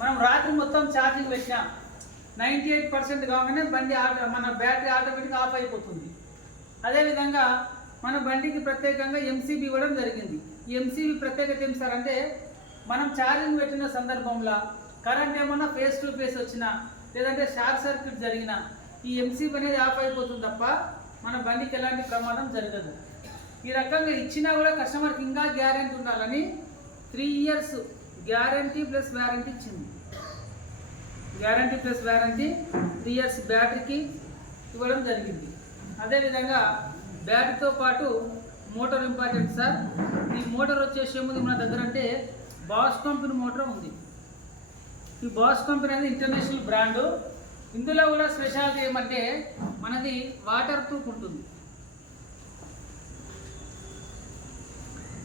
మనం రాత్రి మొత్తం ఛార్జింగ్ పెట్టినా 98% కాగానే బండి మన బ్యాటరీ ఆటోమేటిక్గా ఆఫ్ అయిపోతుంది. అదేవిధంగా మన బండికి ప్రత్యేకంగా ఎంసీబీ ఇవ్వడం జరిగింది. ఈ ఎంసీబీ ప్రత్యేకత ఏం సార్ అంటే, మనం ఛార్జింగ్ పెట్టిన సందర్భంలో కరెంట్ ఏమన్నా ఫేస్ టు ఫేస్ వచ్చినా లేదంటే షార్ట్ సర్క్యూట్ జరిగినా ఈ ఎంసీబీ అనేది ఆఫ్ అయిపోతుంది తప్ప మన బండికి ఎలాంటి ప్రమాదం జరగదు. ఈ రకంగా ఇచ్చినా కూడా కస్టమర్కి ఇంకా గ్యారెంటీ ఉండాలని 3 years గ్యారంటీ ప్లస్ వారంటీ ఇచ్చింది. గ్యారంటీ ప్లస్ వారంటీ 3 years బ్యాటరీకి ఇవ్వడం జరిగింది. అదేవిధంగా బ్యాటరీతో పాటు మోటార్ ఇంపార్టెంట్ సార్. ఈ మోటార్ వచ్చేసి ఏముంది మన దగ్గర అంటే బాష్ కంపెనీ మోటార్ ఉంది. ఈ బాష్ కంపెనీ అనేది ఇంటర్నేషనల్ బ్రాండు. ఇందులో కూడా స్పెషాలిటీ ఏమంటే మనది వాటర్ ప్రూఫ్ ఉంటుంది.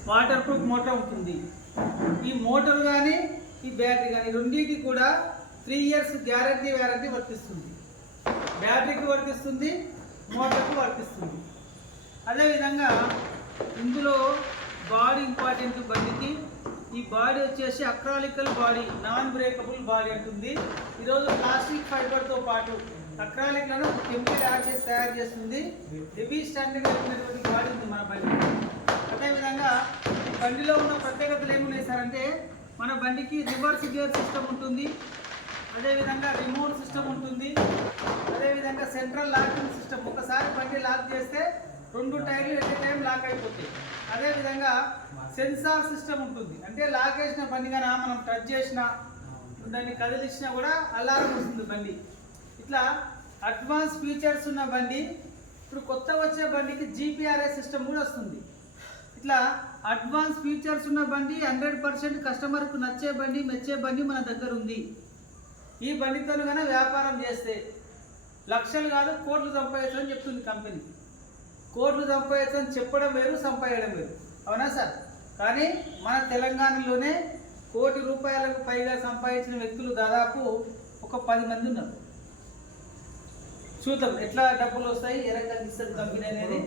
వాటర్ ప్రూఫ్ మోటార్ ఉంటుంది. ఈ మోటార్ కానీ ఈ బ్యాటరీ కానీ రెండింటికి కూడా 3 years గ్యారంటీ వారంటీ వర్తిస్తుంది. బ్యాటరీకి వర్తిస్తుంది, మోటార్కి వర్తిస్తుంది. అదేవిధంగా ఇందులో బాడీ ఇంపార్టెంట్ బండికి. ఈ బాడీ వచ్చేసి అక్రాలికల్ బాడీ, నాన్ బ్రేకబుల్ బాడీ అంటుంది. ఈరోజు ప్లాస్టిక్ ఫైబర్తో పాటు అక్రాలిక్లను కెమికల్ యాడ్ చేసి తయారు చేస్తుంది. హెవీ స్టాండర్డ్ ఉన్నటువంటి బాడీ ఉంది మన బండి. అదేవిధంగా ఈ బండిలో ఉన్న ప్రత్యేకతలు ఏమున్నాయి సార్ అంటే, మన బండికి రివర్స్ గేర్ సిస్టమ్ ఉంటుంది, అదేవిధంగా రిమోట్ సిస్టమ్ ఉంటుంది, అదేవిధంగా సెంట్రల్ లాకింగ్ సిస్టమ్. ఒకసారి బండి లాక్ చేస్తే 2 టైర్లు ఎట్ టైం లాక్ అయిపోతాయి. అదేవిధంగా సెన్సార్ సిస్టమ్ ఉంటుంది. అంటే లాక్ వేసిన బండి కానీ మనం టచ్ చేసినా దాన్ని కదిలిచ్చినా కూడా అలారం వస్తుంది బండి. ఇట్లా అడ్వాన్స్ ఫీచర్స్ ఉన్న బండి. ఇప్పుడు కొత్త వచ్చే బండికి జీపీఆర్ఎస్ సిస్టమ్ కూడా వస్తుంది. ఇట్లా అడ్వాన్స్ ఫీచర్స్ ఉన్న బండి 100% కస్టమర్కు నచ్చే బండి, మెచ్చే బండి మన దగ్గర ఉంది. ఈ బండితో కన్నా వ్యాపారం చేస్తే లక్షలు కాదు కోట్లు సంపాదించు అని చెప్తుంది కంపెనీ. కోట్లు సంపాదించు అని చెప్పడం వేరు, సంపాదడం వేరు. అవునా సార్? కానీ మన తెలంగాణలోనే ₹1 కోటి పైగా సంపాదించిన వ్యక్తులు దాదాపు ఒక 10 మంది ఉన్నారు. చూద్దాం ఎట్లా డబ్బులు వస్తాయి, ఏ రకంగా ఇస్తుంది కంపెనీ అనేది.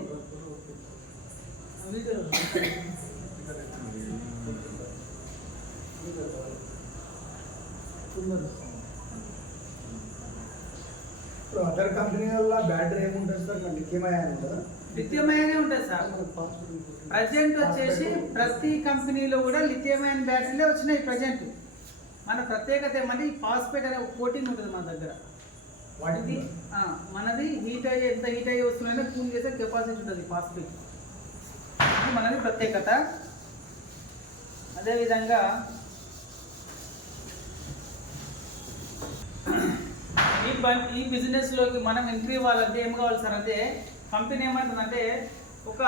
అదర్ కంపెనీ వల్ల బ్యాటరీ ఏముంటుంది సార్? లిథియం-అయాన్ ఉంటుందా? లిథియం-అయానే ఉంటుంది సార్. ప్రజెంట్ వచ్చేసి ప్రతి కంపెనీలో కూడా లిథియం-అయాన్ బ్యాటరీలే వచ్చినాయి ప్రజెంట్. మన ప్రత్యేకత ఏమంటే ఈ ఫాస్ఫేట్ అనే కోటింగ్ ఉంటుంది మన దగ్గర. వాటికి మనది హీట్ అయ్యే, ఎంత హీట్ అయ్యే వస్తుందనే కూల్ చేసే కెపాసిటీ ఉంటుంది ఫాస్ఫేట్. ఇది మనది ప్రత్యేకత. అదేవిధంగా ఈ బిజినెస్లోకి మనం ఎంట్రీ ఇవ్వాలంటే ఏం కావాలి సార్ అంటే, కంపెనీ ఏమంటుందంటే ఒక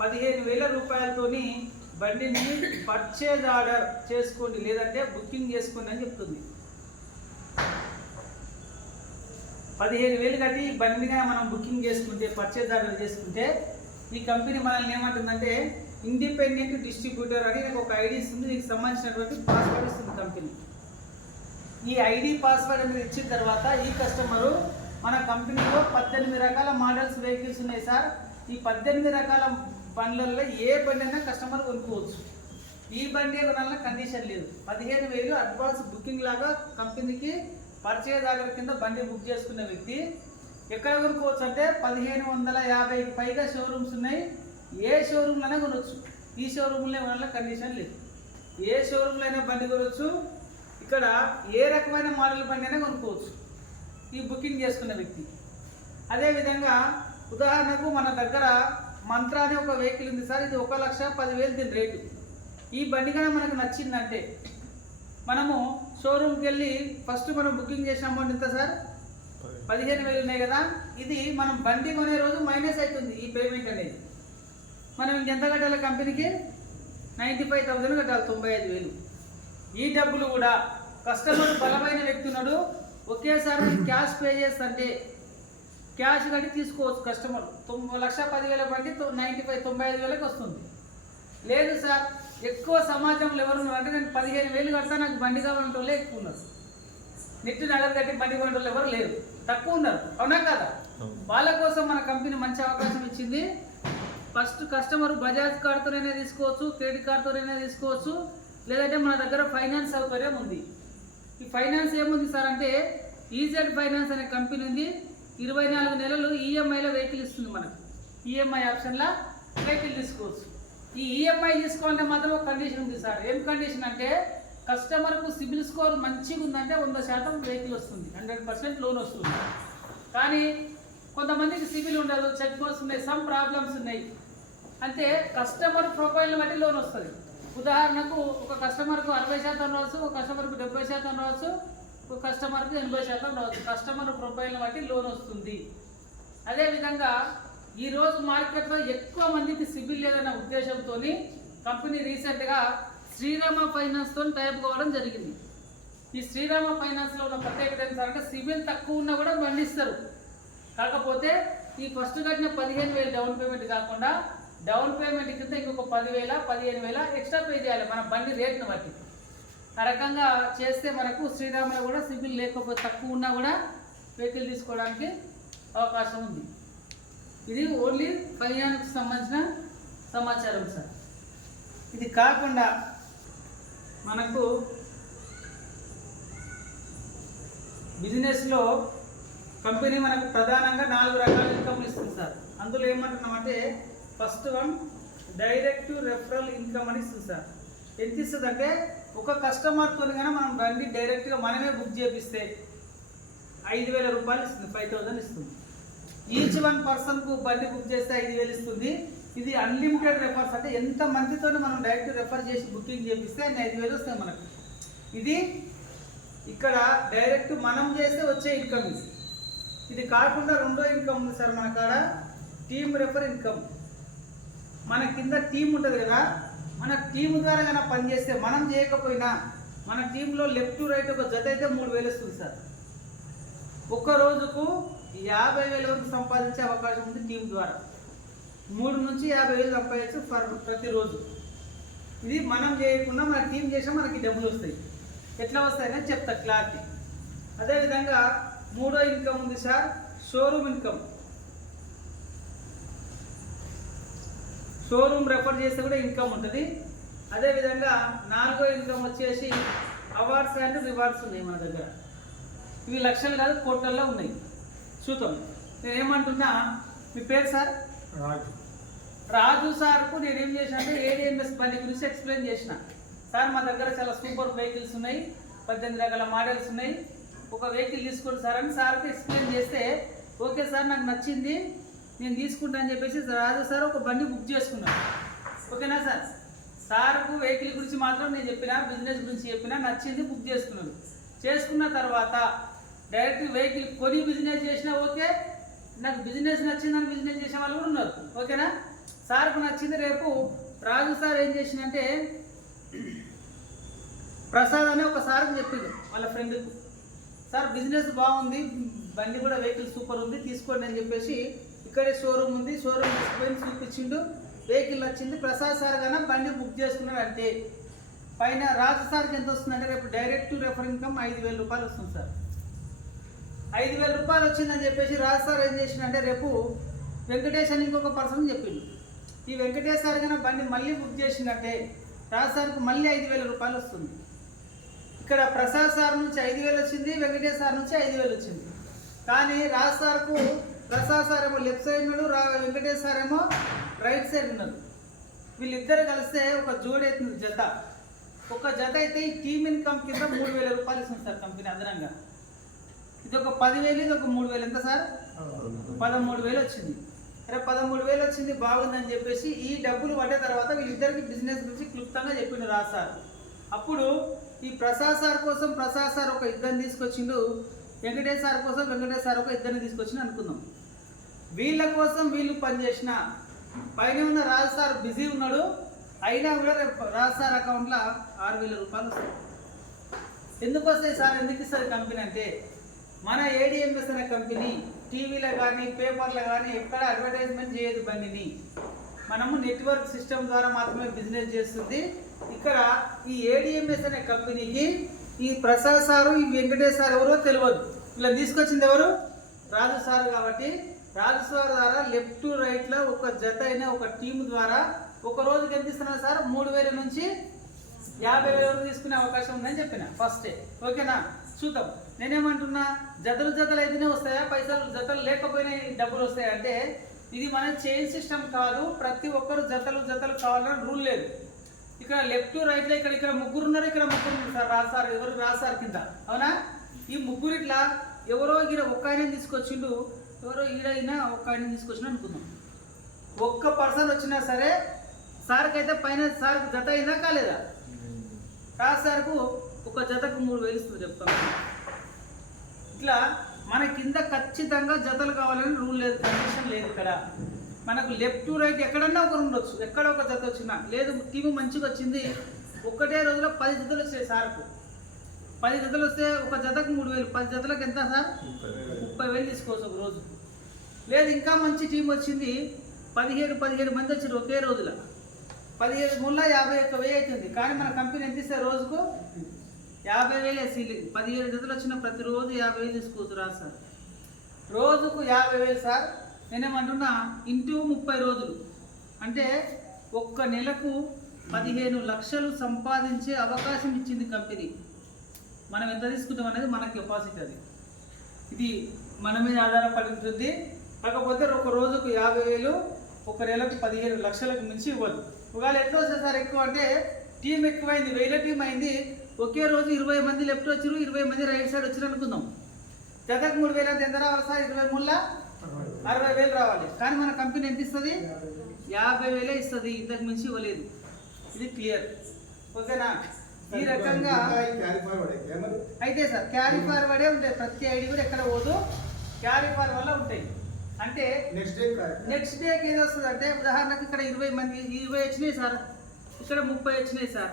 15,000 రూపాయలతోని బండిని పర్చేజ్ ఆర్డర్ చేసుకోండి, లేదంటే బుకింగ్ చేసుకోండి అని చెప్తుంది. 15,000 కట్టి బండిగా మనం బుకింగ్ చేసుకుంటే, పర్చేజ్ ఆర్డర్ చేసుకుంటే ఈ కంపెనీ మనల్ని ఏమంటుందంటే ఇండిపెండెంట్ డిస్ట్రిబ్యూటర్ అని నాకు ఒక ఐడి ఇస్తుంది, దీనికి సంబంధించినటువంటి పాస్వర్డ్ ఇస్తుంది కంపెనీ. ఈ ఐడి పాస్వర్డ్ అనేది ఇచ్చిన తర్వాత ఈ కస్టమరు మన కంపెనీలో 18 రకాల మోడల్స్ వెహికల్స్ ఉన్నాయి సార్. ఈ 18 రకాల బండ్లలో ఏ బండి అయినా కస్టమర్ కొనుక్కోవచ్చు. ఈ బండి కొనాలన్న కండిషన్ లేదు. 15,000 అడ్వాన్స్ బుకింగ్ లాగా కంపెనీకి పర్చేజ్ ఆర్డర్ కింద బండి బుక్ చేసుకున్న వ్యక్తి ఎక్కడ కొనుక్కోవచ్చు అంటే 1,550కి పైగా షోరూమ్స్ ఉన్నాయి. ఏ షోరూమ్లోనే కొనవచ్చు. ఈ షోరూమ్లో కొనాలన్న కండిషన్ లేదు. ఏ షోరూమ్లో అయినా బండి కొనవచ్చు. ఇక్కడ ఏ రకమైన మోడల్ బండి అయినా కొనుక్కోవచ్చు ఈ బుకింగ్ చేసుకున్న వ్యక్తి. అదేవిధంగా ఉదాహరణకు మన దగ్గర మంత్రా అనే ఒక వెహికల్ ఉంది సార్. ఇది 1,10,000 దీని రేటు. ఈ బండి కన్నా మనకు నచ్చిందంటే మనము షోరూమ్కి వెళ్ళి ఫస్ట్ మనం బుకింగ్ చేసిన అమౌంట్ ఎంత సార్? 15,000 ఉన్నాయి కదా. ఇది మనం బండి కొనే రోజు మైనస్ అవుతుంది ఈ పేమెంట్ అనేది. మనం ఇంకెంత కట్టాలి కంపెనీకి? 95,000 కట్టాలి, 95,000. ఈ డబ్బులు కూడా కస్టమర్ బలమైన వ్యక్తి ఉన్నాడు, ఒకేసారి క్యాష్ పే చేస్తుంటే క్యాష్ కట్టి తీసుకోవచ్చు కస్టమర్. 1,10,000 బండి 95,000 వస్తుంది. లేదు సార్ ఎక్కువ సమాజంలో ఎవరు ఉన్నారు అంటే నేను 15,000 కడతా, నాకు బండి కావాలంటే వాళ్ళే ఎక్కువ ఉన్నారు. నెట్ నగదు కట్టి బండి కొనే ఎవరు లేరు, తక్కువ ఉన్నారు. అవునా కదా? వాళ్ళ కోసం మన కంపెనీ మంచి అవకాశం ఇచ్చింది. ఫస్ట్ కస్టమర్ బజాజ్ కార్డుతోనైనా తీసుకోవచ్చు, క్రెడిట్ కార్డుతోనైనా తీసుకోవచ్చు, లేదంటే మన దగ్గర ఫైనాన్స్ సౌకర్యం ఉంది. ఈ ఫైనాన్స్ ఏముంది సార్ అంటే ఈజెడ్ ఫైనాన్స్ అనే కంపెనీ ఉంది. 24 నెలలు ఈఎంఐలో వెహికల్ ఇస్తుంది మనకు. ఈఎంఐ ఆప్షన్లో వెహికల్ తీసుకోవచ్చు. ఈ ఈఎంఐ తీసుకోవాలంటే మాత్రం ఒక కండిషన్ ఉంది సార్. ఏం కండిషన్ అంటే కస్టమర్కు సిబిల్ స్కోర్ మంచిగా ఉందంటే 100% వెహికల్ వస్తుంది, 100% లోన్ వస్తుంది. కానీ కొంతమందికి సిబిల్ ఉండదు, చెక్ పోస్ట్ ఉన్నాయి, సమ్ ప్రాబ్లమ్స్ ఉన్నాయి. అంటే కస్టమర్ ప్రొఫైల్ని బట్టి లోన్ వస్తుంది. ఉదాహరణకు ఒక కస్టమర్కు 60% రావచ్చు, ఒక కస్టమర్కు 70% రావచ్చు, ఒక కస్టమర్కు 80% రావచ్చు. కస్టమర్ ప్రొఫైల్ని బట్టి లోన్ వస్తుంది. అదేవిధంగా ఈరోజు మార్కెట్లో ఎక్కువ మందికి సిబిల్ లేదన్న ఉద్దేశంతో కంపెనీ రీసెంట్గా శ్రీరామ ఫైనాన్స్తో టైప్ కావడం జరిగింది. ఈ శ్రీరామ ఫైనాన్స్లో ఉన్న ప్రత్యేకత ఏంటంటే సిబిల్ తక్కువ ఉన్నా కూడా బండి ఇస్తారు. కాకపోతే ఈ ఫస్ట్ కట్టిన 15,000 డౌన్ పేమెంట్ కాకుండా డౌన్ పేమెంట్ కింద ఇంకొక 10,000 15,000 ఎక్స్ట్రా పే చేయాలి మన బండి రేట్ను బట్టి. ఆ రకంగా చేస్తే మనకు శ్రీరామలో కూడా సిబిల్ లేకపోతే తక్కువ ఉన్నా కూడా వెహికల్ తీసుకోవడానికి అవకాశం ఉంది. ఇది ఓన్లీ ఫైనాన్స్కి సంబంధించిన సమాచారం సార్. ఇది కాకుండా మనకు బిజినెస్లో కంపెనీ మనకు ప్రధానంగా 4 రకాల ఇన్కమ్లు ఇస్తుంది సార్. అందులో ఏమంటున్నామంటే first one direct referral income అని ఇస్తుంది సార్. ఎంత ఇస్తుంది అంటే ఒక కస్టమర్తో కానీ మనం బండి డైరెక్ట్గా మనమే బుక్ చేపిస్తే 5,000 రూపాయలు ఇస్తుంది, 5,000 ఇస్తుంది. ఈచ్ వన్ పర్సన్కు బండి బుక్ చేస్తే 5,000 ఇస్తుంది. ఇది అన్లిమిటెడ్ రెఫర్స్ అంటే ఎంత మందితో మనం డైరెక్ట్ రెఫర్ చేసి బుకింగ్ చేపిస్తే 5,000 వస్తాయి మనకు. ఇది ఇక్కడ డైరెక్ట్ మనం చేస్తే వచ్చే ఇన్కమ్. ఇది కాకుండా రెండో ఇన్కమ్ ఉంది సార్ మన కాడ, టీమ్ రెఫర్ ఇన్కమ్. మన కింద టీం ఉంటుంది కదా, మన టీం ద్వారా కన్నా పనిచేస్తే మనం చేయకపోయినా మన టీంలో లెఫ్ట్ రైట్ ఒక జత అయితే 3,000 వస్తుంది సార్. ఒక్క రోజుకు 50,000 వరకు సంపాదించే అవకాశం ఉంది టీం ద్వారా. 3 నుంచి 50,000 సంపాదించు ప్రతిరోజు. ఇది మనం చేయకుండా మన టీం చేసినా మనకి డబ్బులు వస్తాయి. ఎట్లా వస్తాయని చెప్తా క్లారిటీ. అదేవిధంగా మూడో ఇన్కమ్ ఉంది sir, showroom income. Showroom refer చేస్తే కూడా ఇన్కమ్ ఉంటుంది. అదేవిధంగా నాలుగో ఇన్కమ్ వచ్చేసి అవార్డ్స్ అండ్ రివార్డ్స్ ఉన్నాయి మన దగ్గర. ఇవి లక్షలు కాదు కోట్లల్లో ఉన్నాయి. చూద్దాం. నేను ఏమంటున్నా, మీ పేరు సార్? రాజు సార్కు నేనేం చేసిన అంటే ఏడిఎంఎస్ బండి గురించి ఎక్స్ప్లెయిన్ చేసిన. సార్ మా దగ్గర చాలా సూపర్ వెహికల్స్ ఉన్నాయి, 18 రకాల మోడల్స్ ఉన్నాయి, ఒక వెహికల్ తీసుకోండి సార్ అని సార్కి ఎక్స్ప్లెయిన్ చేస్తే ఓకే సార్ నాకు నచ్చింది నేను తీసుకుంటా అని చెప్పేసి రాజు సార్ ఒక బండి బుక్ చేసుకున్నాను. ఓకేనా సార్? సార్కు వెహికల్ గురించి మాత్రం నేను చెప్పిన, బిజినెస్ గురించి చెప్పిన, నచ్చింది బుక్ చేసుకున్నాను. చేసుకున్న తర్వాత డైరెక్ట్ వెహికల్ కొని బిజినెస్ చేసినా ఓకే, నాకు బిజినెస్ నచ్చిందని బిజినెస్ చేసే వాళ్ళు కూడా ఉన్నారు. ఓకేనా? సార్కు నచ్చింది. రేపు రాజు సార్ ఏం చేసిందంటే ప్రసాద్ అనే ఒక సార్కి చెప్పింది వాళ్ళ ఫ్రెండ్కు, సార్ బిజినెస్ బాగుంది, బండి కూడా వెహికల్ సూపర్ ఉంది, తీసుకోండి అని చెప్పేసి ఇక్కడే షోరూమ్ ఉంది, షోరూమ్ తీసుకొని చూపించిండు, వెహికల్ నచ్చింది. ప్రసాద్ సార్ కన్నా బండి బుక్ చేసుకున్నాడు అంటే పైన రాజు సార్కి ఎంత వస్తుందంటే రేపు డైరెక్ట్ రెఫర్ ఇన్కమ్ 5,000 రూపాయలు వస్తుంది సార్. 5,000 రూపాయలు వచ్చిందని చెప్పేసి రాజు సార్ ఏం చేసిందంటే రేపు వెంకటేష్ అని ఇంకొక పర్సన్ చెప్పిండు. ఈ వెంకటేష్ సార్ కన్నా బండి మళ్ళీ బుక్ చేసిందంటే రాజు సార్కు మళ్ళీ 5,000 రూపాయలు వస్తుంది. ఇక్కడ ప్రసాద్ సార్ నుంచి 5,000 వచ్చింది, వెంకటేష్ సార్ నుంచి 5,000 వచ్చింది. కానీ రాజు సార్కు ప్రసాద్ సార్ ఏమో లెఫ్ట్ సైడ్ ఉన్నాడు, వెంకటేష్ సార్ ఏమో రైట్ సైడ్ ఉన్నాడు. వీళ్ళిద్దరు కలిస్తే ఒక జోడి అవుతుంది జత. ఒక జత అయితే ఈ టీమ్ ఇన్కమ్ కింద 3,000 రూపాయలు ఇస్తుంది సార్ కంపెనీ అదనంగా. ఇది ఒక 10,000, ఇది ఒక 3,000. ఎంత సార్? 13,000 వచ్చింది. అరే 13,000 వచ్చింది బాగుందని చెప్పేసి ఈ డబ్బులు పడ్డ తర్వాత వీళ్ళిద్దరికి బిజినెస్ గురించి క్లుప్తంగా చెప్పిండు రాజు సార్. అప్పుడు ఈ ప్రసాద్ సార్ కోసం ప్రసాద్ సార్ ఒక ఇద్దరిని తీసుకొచ్చిండు, వెంకటేష్ సార్ కోసం వెంకటేష్ సార్ ఒక ఇద్దరిని తీసుకొచ్చిండు అనుకుందాం. వీళ్ళ కోసం వీళ్ళు పనిచేసిన పైన ఉన్న రాజు సార్ బిజీ ఉన్నాడు, అయినా కూడా రేపు రాజు సార్ అకౌంట్లో 6,000 రూపాయలు వస్తాయి. ఎందుకు వస్తాయి సార్, ఎందుకు ఇస్తుంది కంపెనీ అంటే మన ఏడిఎంఎస్ అనే కంపెనీ టీవీలో కానీ పేపర్లో కానీ ఎక్కడ అడ్వర్టైజ్మెంట్ చేయదు బండిని. మనము నెట్వర్క్ సిస్టమ్ ద్వారా మాత్రమే బిజినెస్ చేస్తుంది. ఇక్కడ ఈ ఏడిఎంఎస్ అనే కంపెనీకి ఈ ప్రసాద్ సారు ఈ వెంకటేష్ సార్ ఎవరో తెలియదు. ఇలా తీసుకొచ్చింది ఎవరు? రాజు సార్. కాబట్టి రాజు సార్ ద్వారా లెఫ్ట్ రైట్లో ఒక జత అయిన ఒక టీం ద్వారా ఒక రోజుకి ఎంత ఇస్తున్నారు సార్? 3,000 నుంచి 50,000 వరకు తీసుకునే అవకాశం ఉందని చెప్పిన ఫస్టే. ఓకేనా? చూద్దాం. నేనేమంటున్నా, జతలు అయితేనే వస్తాయా పైసలు, జతలు లేకపోయినా డబ్బులు వస్తాయా అంటే ఇది మన చైన్ సిస్టమ్ కాదు. ప్రతి ఒక్కరు జతలు కావాలని రూల్ లేదు. ఇక్కడ లెఫ్ట్ రైట్లో ఇక్కడ ముగ్గురు ఉన్నారు, ఇక్కడ ముగ్గురు ఉన్నారు సార్. రాసారు ఎవరు రాసారు కింద, అవునా? ఈ ముగ్గురు ఇట్లా ఎవరో ఈడ ఒక్క ఆయన తీసుకొచ్చిండు, ఎవరో ఈడైనా ఒక్క ఆయన తీసుకొచ్చిన అనుకుందాం. ఒక్క పర్సన్ వచ్చినా సరే సార్కి అయితే పైన సార్కి జత అయినా కాలేదా? రాసార్కు ఒక జతకు 3000 ఇస్తుంది చెప్తాను. ఇట్లా మన కింద ఖచ్చితంగా జతలు కావాలని రూల్ లేదు, కండిషన్ లేదు. ఇక్కడ మనకు లెఫ్ట్ రైట్ ఎక్కడన్నా ఒకరు ఉండొచ్చు, ఎక్కడ ఒక జత వచ్చినా లేదు. టీము మంచిగా వచ్చింది, ఒక్కటే రోజులో 10 జతలు వచ్చాయి సార్కు. 10 జతలు వస్తే ఒక జతకు 3000, 10 జతలకు ఎంత సార్? 30,000 తీసుకోవచ్చు ఒక రోజు. లేదు ఇంకా మంచి టీం వచ్చింది, 17 మంది వచ్చారు ఒకే రోజులో, 17 ముళ్ళ 51,000 అవుతుంది. కానీ మన కంపెనీ ఎంత ఇస్తే రోజుకు 50,000 సీలింగ్. 17 జతలు వచ్చిన ప్రతిరోజు 50,000 తీసుకోవచ్చు రా సార్. రోజుకు 50,000 సార్. నేనేమంటున్నా ఇంటూ 30 రోజులు అంటే ఒక్క నెలకు 15 లక్షలు సంపాదించే అవకాశం ఇచ్చింది కంపెనీ. మనం ఎంత తీసుకుంటాం అనేది మన కెపాసిటీ, అది ఇది మన మీద ఆధారపడి ఉంటుంది. కాకపోతే ఒక రోజుకు 50,000, ఒక నెలకు 15 లక్షలకు మించి ఇవ్వదు. ఒకవేళ ఎట్లా వస్తుంది సార్ ఎక్కువ అంటే టీం ఎక్కువైంది, 1000 టీం అయింది, ఒకే రోజు 20 మంది లెఫ్ట్ వచ్చారు, 20 మంది రైట్ సైడ్ వచ్చారు అనుకుందాం. జతకు 3,000 అంటే ఎంత రావాలి సార్? 20 ముళ్ళ 60,000 రావాలి. కానీ మన కంపెనీ ఎంత ఇస్తుంది? 50,000 ఇస్తుంది, ఇంతకు మించి ఇవ్వలేదు. ఇది క్లియర్, ఓకేనా? ఈ రకంగా అయితే సార్ క్యారీ ఫార్వర్డే ఉంటాయి. ప్రతి ఐడి కూడా ఎక్కడ పోదు, క్యారీ ఫార్వర్డ్లో ఉంటాయి. అంటే నెక్స్ట్ డేకి ఏది వస్తుంది అంటే ఉదాహరణకు ఇక్కడ 20 మంది 20 వచ్చినాయి సార్, ఇక్కడ 30 వచ్చినాయి సార్.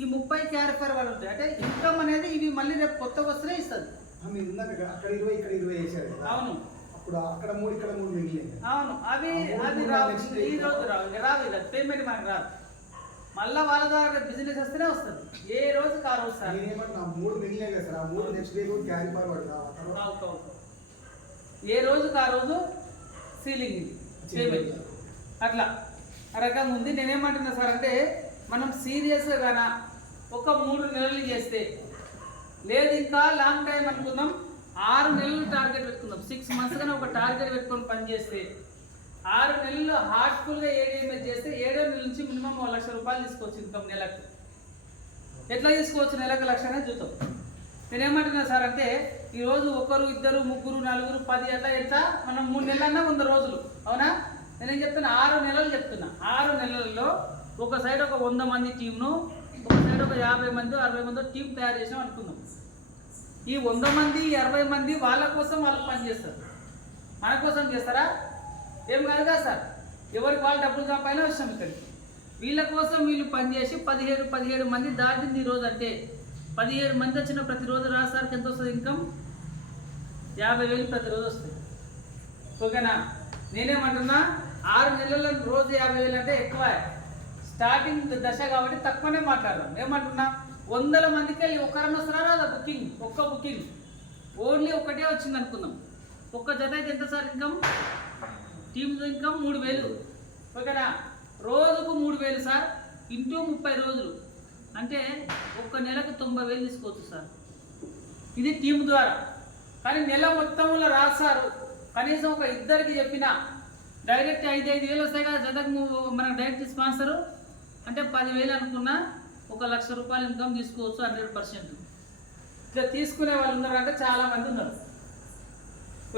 ఈ 30 క్యారీ ఫార్వర్డ్ ఉంటాయి. అంటే ఇన్కమ్ అనేది ఇవి మళ్ళీ రేపు కొత్తగా వస్తేనే ఇస్తుంది. అవును, అక్కడ 3 ఇక్కడ 3 మిగిలినాయి. అవును, అవి రావు, ఈ రోజు రావు, ఇలా పేమెంట్ మనకు రాదు. మళ్ళీ వాళ్ళ ద్వారా బిజినెస్ వస్తేనే వస్తుంది. ఏ రోజు ఆ రోజు సార్. 3 మిగిలినాయి కదా సార్, ఆ 3 నెక్స్ట్ డే క్యారీ ఫార్వర్డ్ ఏ రోజుకి ఆ రోజు సీలింగ్ పేమెంట్ అట్లా ఆ రకంగా ఉంది. నేనేమంటున్నా సార్ అంటే మనం సీరియస్గా గాన ఒక 3 నెలలు చేస్తే, లేదు ఇంకా లాంగ్ టైం అనుకుందాం, 6 నెలలు టార్గెట్ పెట్టుకుందాం. 6 మంత్స్ కానీ ఒక టార్గెట్ పెట్టుకొని పని చేస్తే 6 నెలలు హార్ట్ఫుల్గా ఏడేమేజ్ చేస్తే 7వ నెల నుంచి మినిమం 1 లక్ష రూపాయలు తీసుకోవచ్చు ఇన్కమ్ నెలకు. ఎట్లా తీసుకోవచ్చు నెలకు 1 లక్ష అనేది చూద్దాం. నేనేమంటున్నా సార్ అంటే ఈరోజు 1, 2, 3, 4, 10 అట్లా ఎట్లా మనం 3 నెలలన్నా 100 రోజులు, అవునా? నేనేం చెప్తున్నా 6 నెలలు చెప్తున్నా. 6 నెలల్లో ఒక సైడ్ ఒక 100 మంది టీంను, ఒక సైడ్ ఒక 50 మంది 60 మంది టీం తయారు చేసాం అనుకుందాం. ఈ 100 మంది 60 మంది వాళ్ళ కోసం వాళ్ళు పని చేస్తారు, మన కోసం చేస్తారా? ఏం కాదు కదా సార్. ఎవరికి వాళ్ళు డబ్బులు సంపాదినా వచ్చాం ఇక్కడికి. వీళ్ళ కోసం వీళ్ళు పనిచేసి 17 మంది దాటింది ఈరోజు. అంటే 17 మంది వచ్చిన ప్రతిరోజు రాసారికి ఎంత వస్తుంది ఇన్కమ్? 50,000 ప్రతిరోజు వస్తుంది, ఓకేనా? నేనేమంటున్నా 6 నెలల రోజు 50,000 అంటే ఎక్కువ, స్టార్టింగ్ దశ కాబట్టి తక్కువనే మాట్లాడదాం. ఏమంటున్నా 100 మందికి వెళ్ళి ఒకరన్నా వస్తారా రాదా? ఒక్క బుకింగ్ ఓన్లీ ఒకటే వచ్చింది అనుకుందాం. ఒక్క జత అయితే ఎంత సార్ ఇన్కమ్? టీమ్ ఇన్కమ్ 3,000, ఓకేనా? రోజుకు 3,000 సార్, ఇంటూ 30 రోజులు అంటే ఒక్క నెలకు 90,000 తీసుకోవచ్చు సార్. ఇది టీం ద్వారా. కానీ నెల మొత్తంలో రాసారు కనీసం ఒక ఇద్దరికి చెప్పినా డైరెక్ట్ 5,000 వస్తాయి కదా జతకు. మన డైరెక్ట్ స్పాన్సరు అంటే 10,000 అనుకున్నా 1 లక్ష రూపాయలు ఇన్కమ్ తీసుకోవచ్చు 100%. ఇట్లా తీసుకునే వాళ్ళు ఉన్నారంటే చాలామంది ఉన్నారు,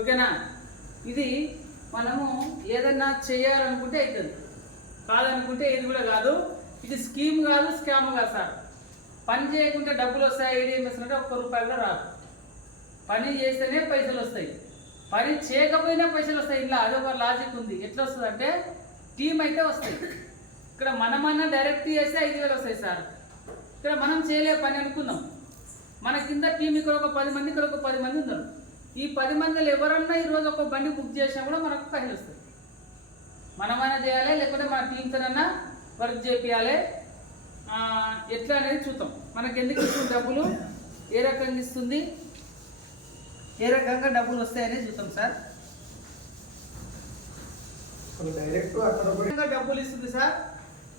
ఓకేనా? ఇది మనము ఏదన్నా చేయాలనుకుంటే అవుతుంది, కాదనుకుంటే ఏది కూడా కాదు. ఇది స్కీమ్ కాదు, స్కామ్ కాదు సార్. పని చేయకుంటే డబ్బులు వస్తాయి, ఏడీఎంఎస్ అంటే 1 రూపాయి కూడా రాదు. పని చేస్తేనే పైసలు వస్తాయి, పని చేయకపోయినా పైసలు వస్తాయి. ఇలా అదొక లాజిక్ ఉంది. ఎట్లా వస్తుంది అంటే టీం అయితే వస్తాయి. ఇక్కడ మనమన్నా డైరెక్ట్ చేస్తే 5,000 వస్తాయి సార్. ఇక్కడ మనం చేయలే పని అనుకుందాం, మన కింద టీం ఇక్కడ ఒక 10 మంది, ఇక్కడ ఒక 10 మంది ఉన్నారు. ఈ 10 మందిలో ఎవరన్నా ఈరోజు ఒక బండి బుక్ చేసినా కూడా మనకు పైసలు వస్తాయి. మనమైనా చేయాలి, లేకపోతే మన టీంతోనన్నా వర్క్ చేయాలి. ఎట్లా అనేది చూద్దాం. మనకి ఎందుకు ఇస్తుంది డబ్బులు, ఏ రకంగా ఇస్తుంది, ఏ రకంగా డబ్బులు వస్తాయనేది చూద్దాం సార్. డైరెక్ట్ డబ్బులు ఇస్తుంది సార్,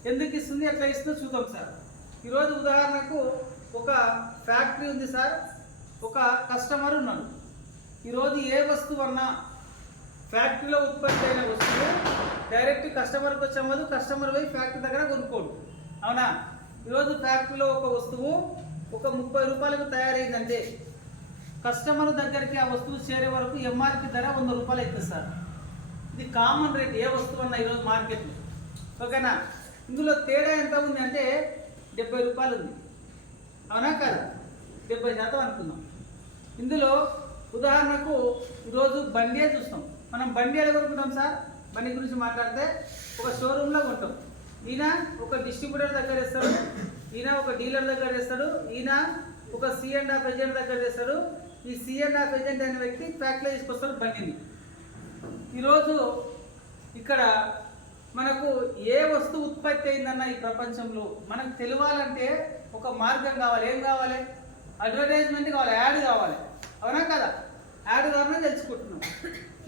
ఎందుకు ఇస్తుంది, ఎట్లా ఇస్తుందో చూద్దాం సార్. ఈరోజు ఉదాహరణకు ఒక ఫ్యాక్టరీ ఉంది సార్. ఒక కస్టమర్ ఉన్నాడు. ఈరోజు ఏ వస్తువు అన్నా ఫ్యాక్టరీలో ఉత్పత్తి అయిన వస్తువు డైరెక్ట్ కస్టమర్కి వచ్చే కస్టమర్ పోయి ఫ్యాక్టరీ దగ్గర కొనుక్కోడు. అవునా? ఈరోజు ఫ్యాక్టరీలో ఒక వస్తువు ఒక 30 రూపాయలకు తయారైందంటే కస్టమర్ దగ్గరికి ఆ వస్తువు చేరే వరకు ఎంఆర్పి ధర 100 రూపాయలు అవుతుంది సార్. ఇది కామన్ రేట్ ఏ వస్తువు అన్నా ఈరోజు మార్కెట్లో. ఓకేనా? ఇందులో తేడా ఎంత ఉంది అంటే 70 రూపాయలు ఉంది. అవునా కదా? 70% అనుకుందాం. ఇందులో ఉదాహరణకు ఈరోజు బండియే చూస్తాం. మనం బండి ఎలా కొనుక్కుంటాం సార్? బండి గురించి మాట్లాడితే ఒక షోరూంలో కొంటాం. ఈయన ఒక డిస్ట్రిబ్యూటర్ దగ్గర వేస్తాడు, ఈయన ఒక డీలర్ దగ్గర వేస్తాడు, ఈయన ఒక C&F ఏజెంట్ దగ్గర వేస్తాడు. ఈ C&F ఏజెంట్ అనే వ్యక్తి ఫ్యాక్టరీలో తీసుకొస్తాడు బండిని. ఈరోజు ఇక్కడ మనకు ఏ వస్తువు ఉత్పత్తి అయిందన్న ఈ ప్రపంచంలో మనకు తెలియాలంటే ఒక మార్గం కావాలి. ఏం కావాలి? అడ్వర్టైజ్మెంట్ కావాలి, యాడ్ కావాలి. అవునా కదా? యాడ్ కావాలని తెలుసుకుంటున్నాం.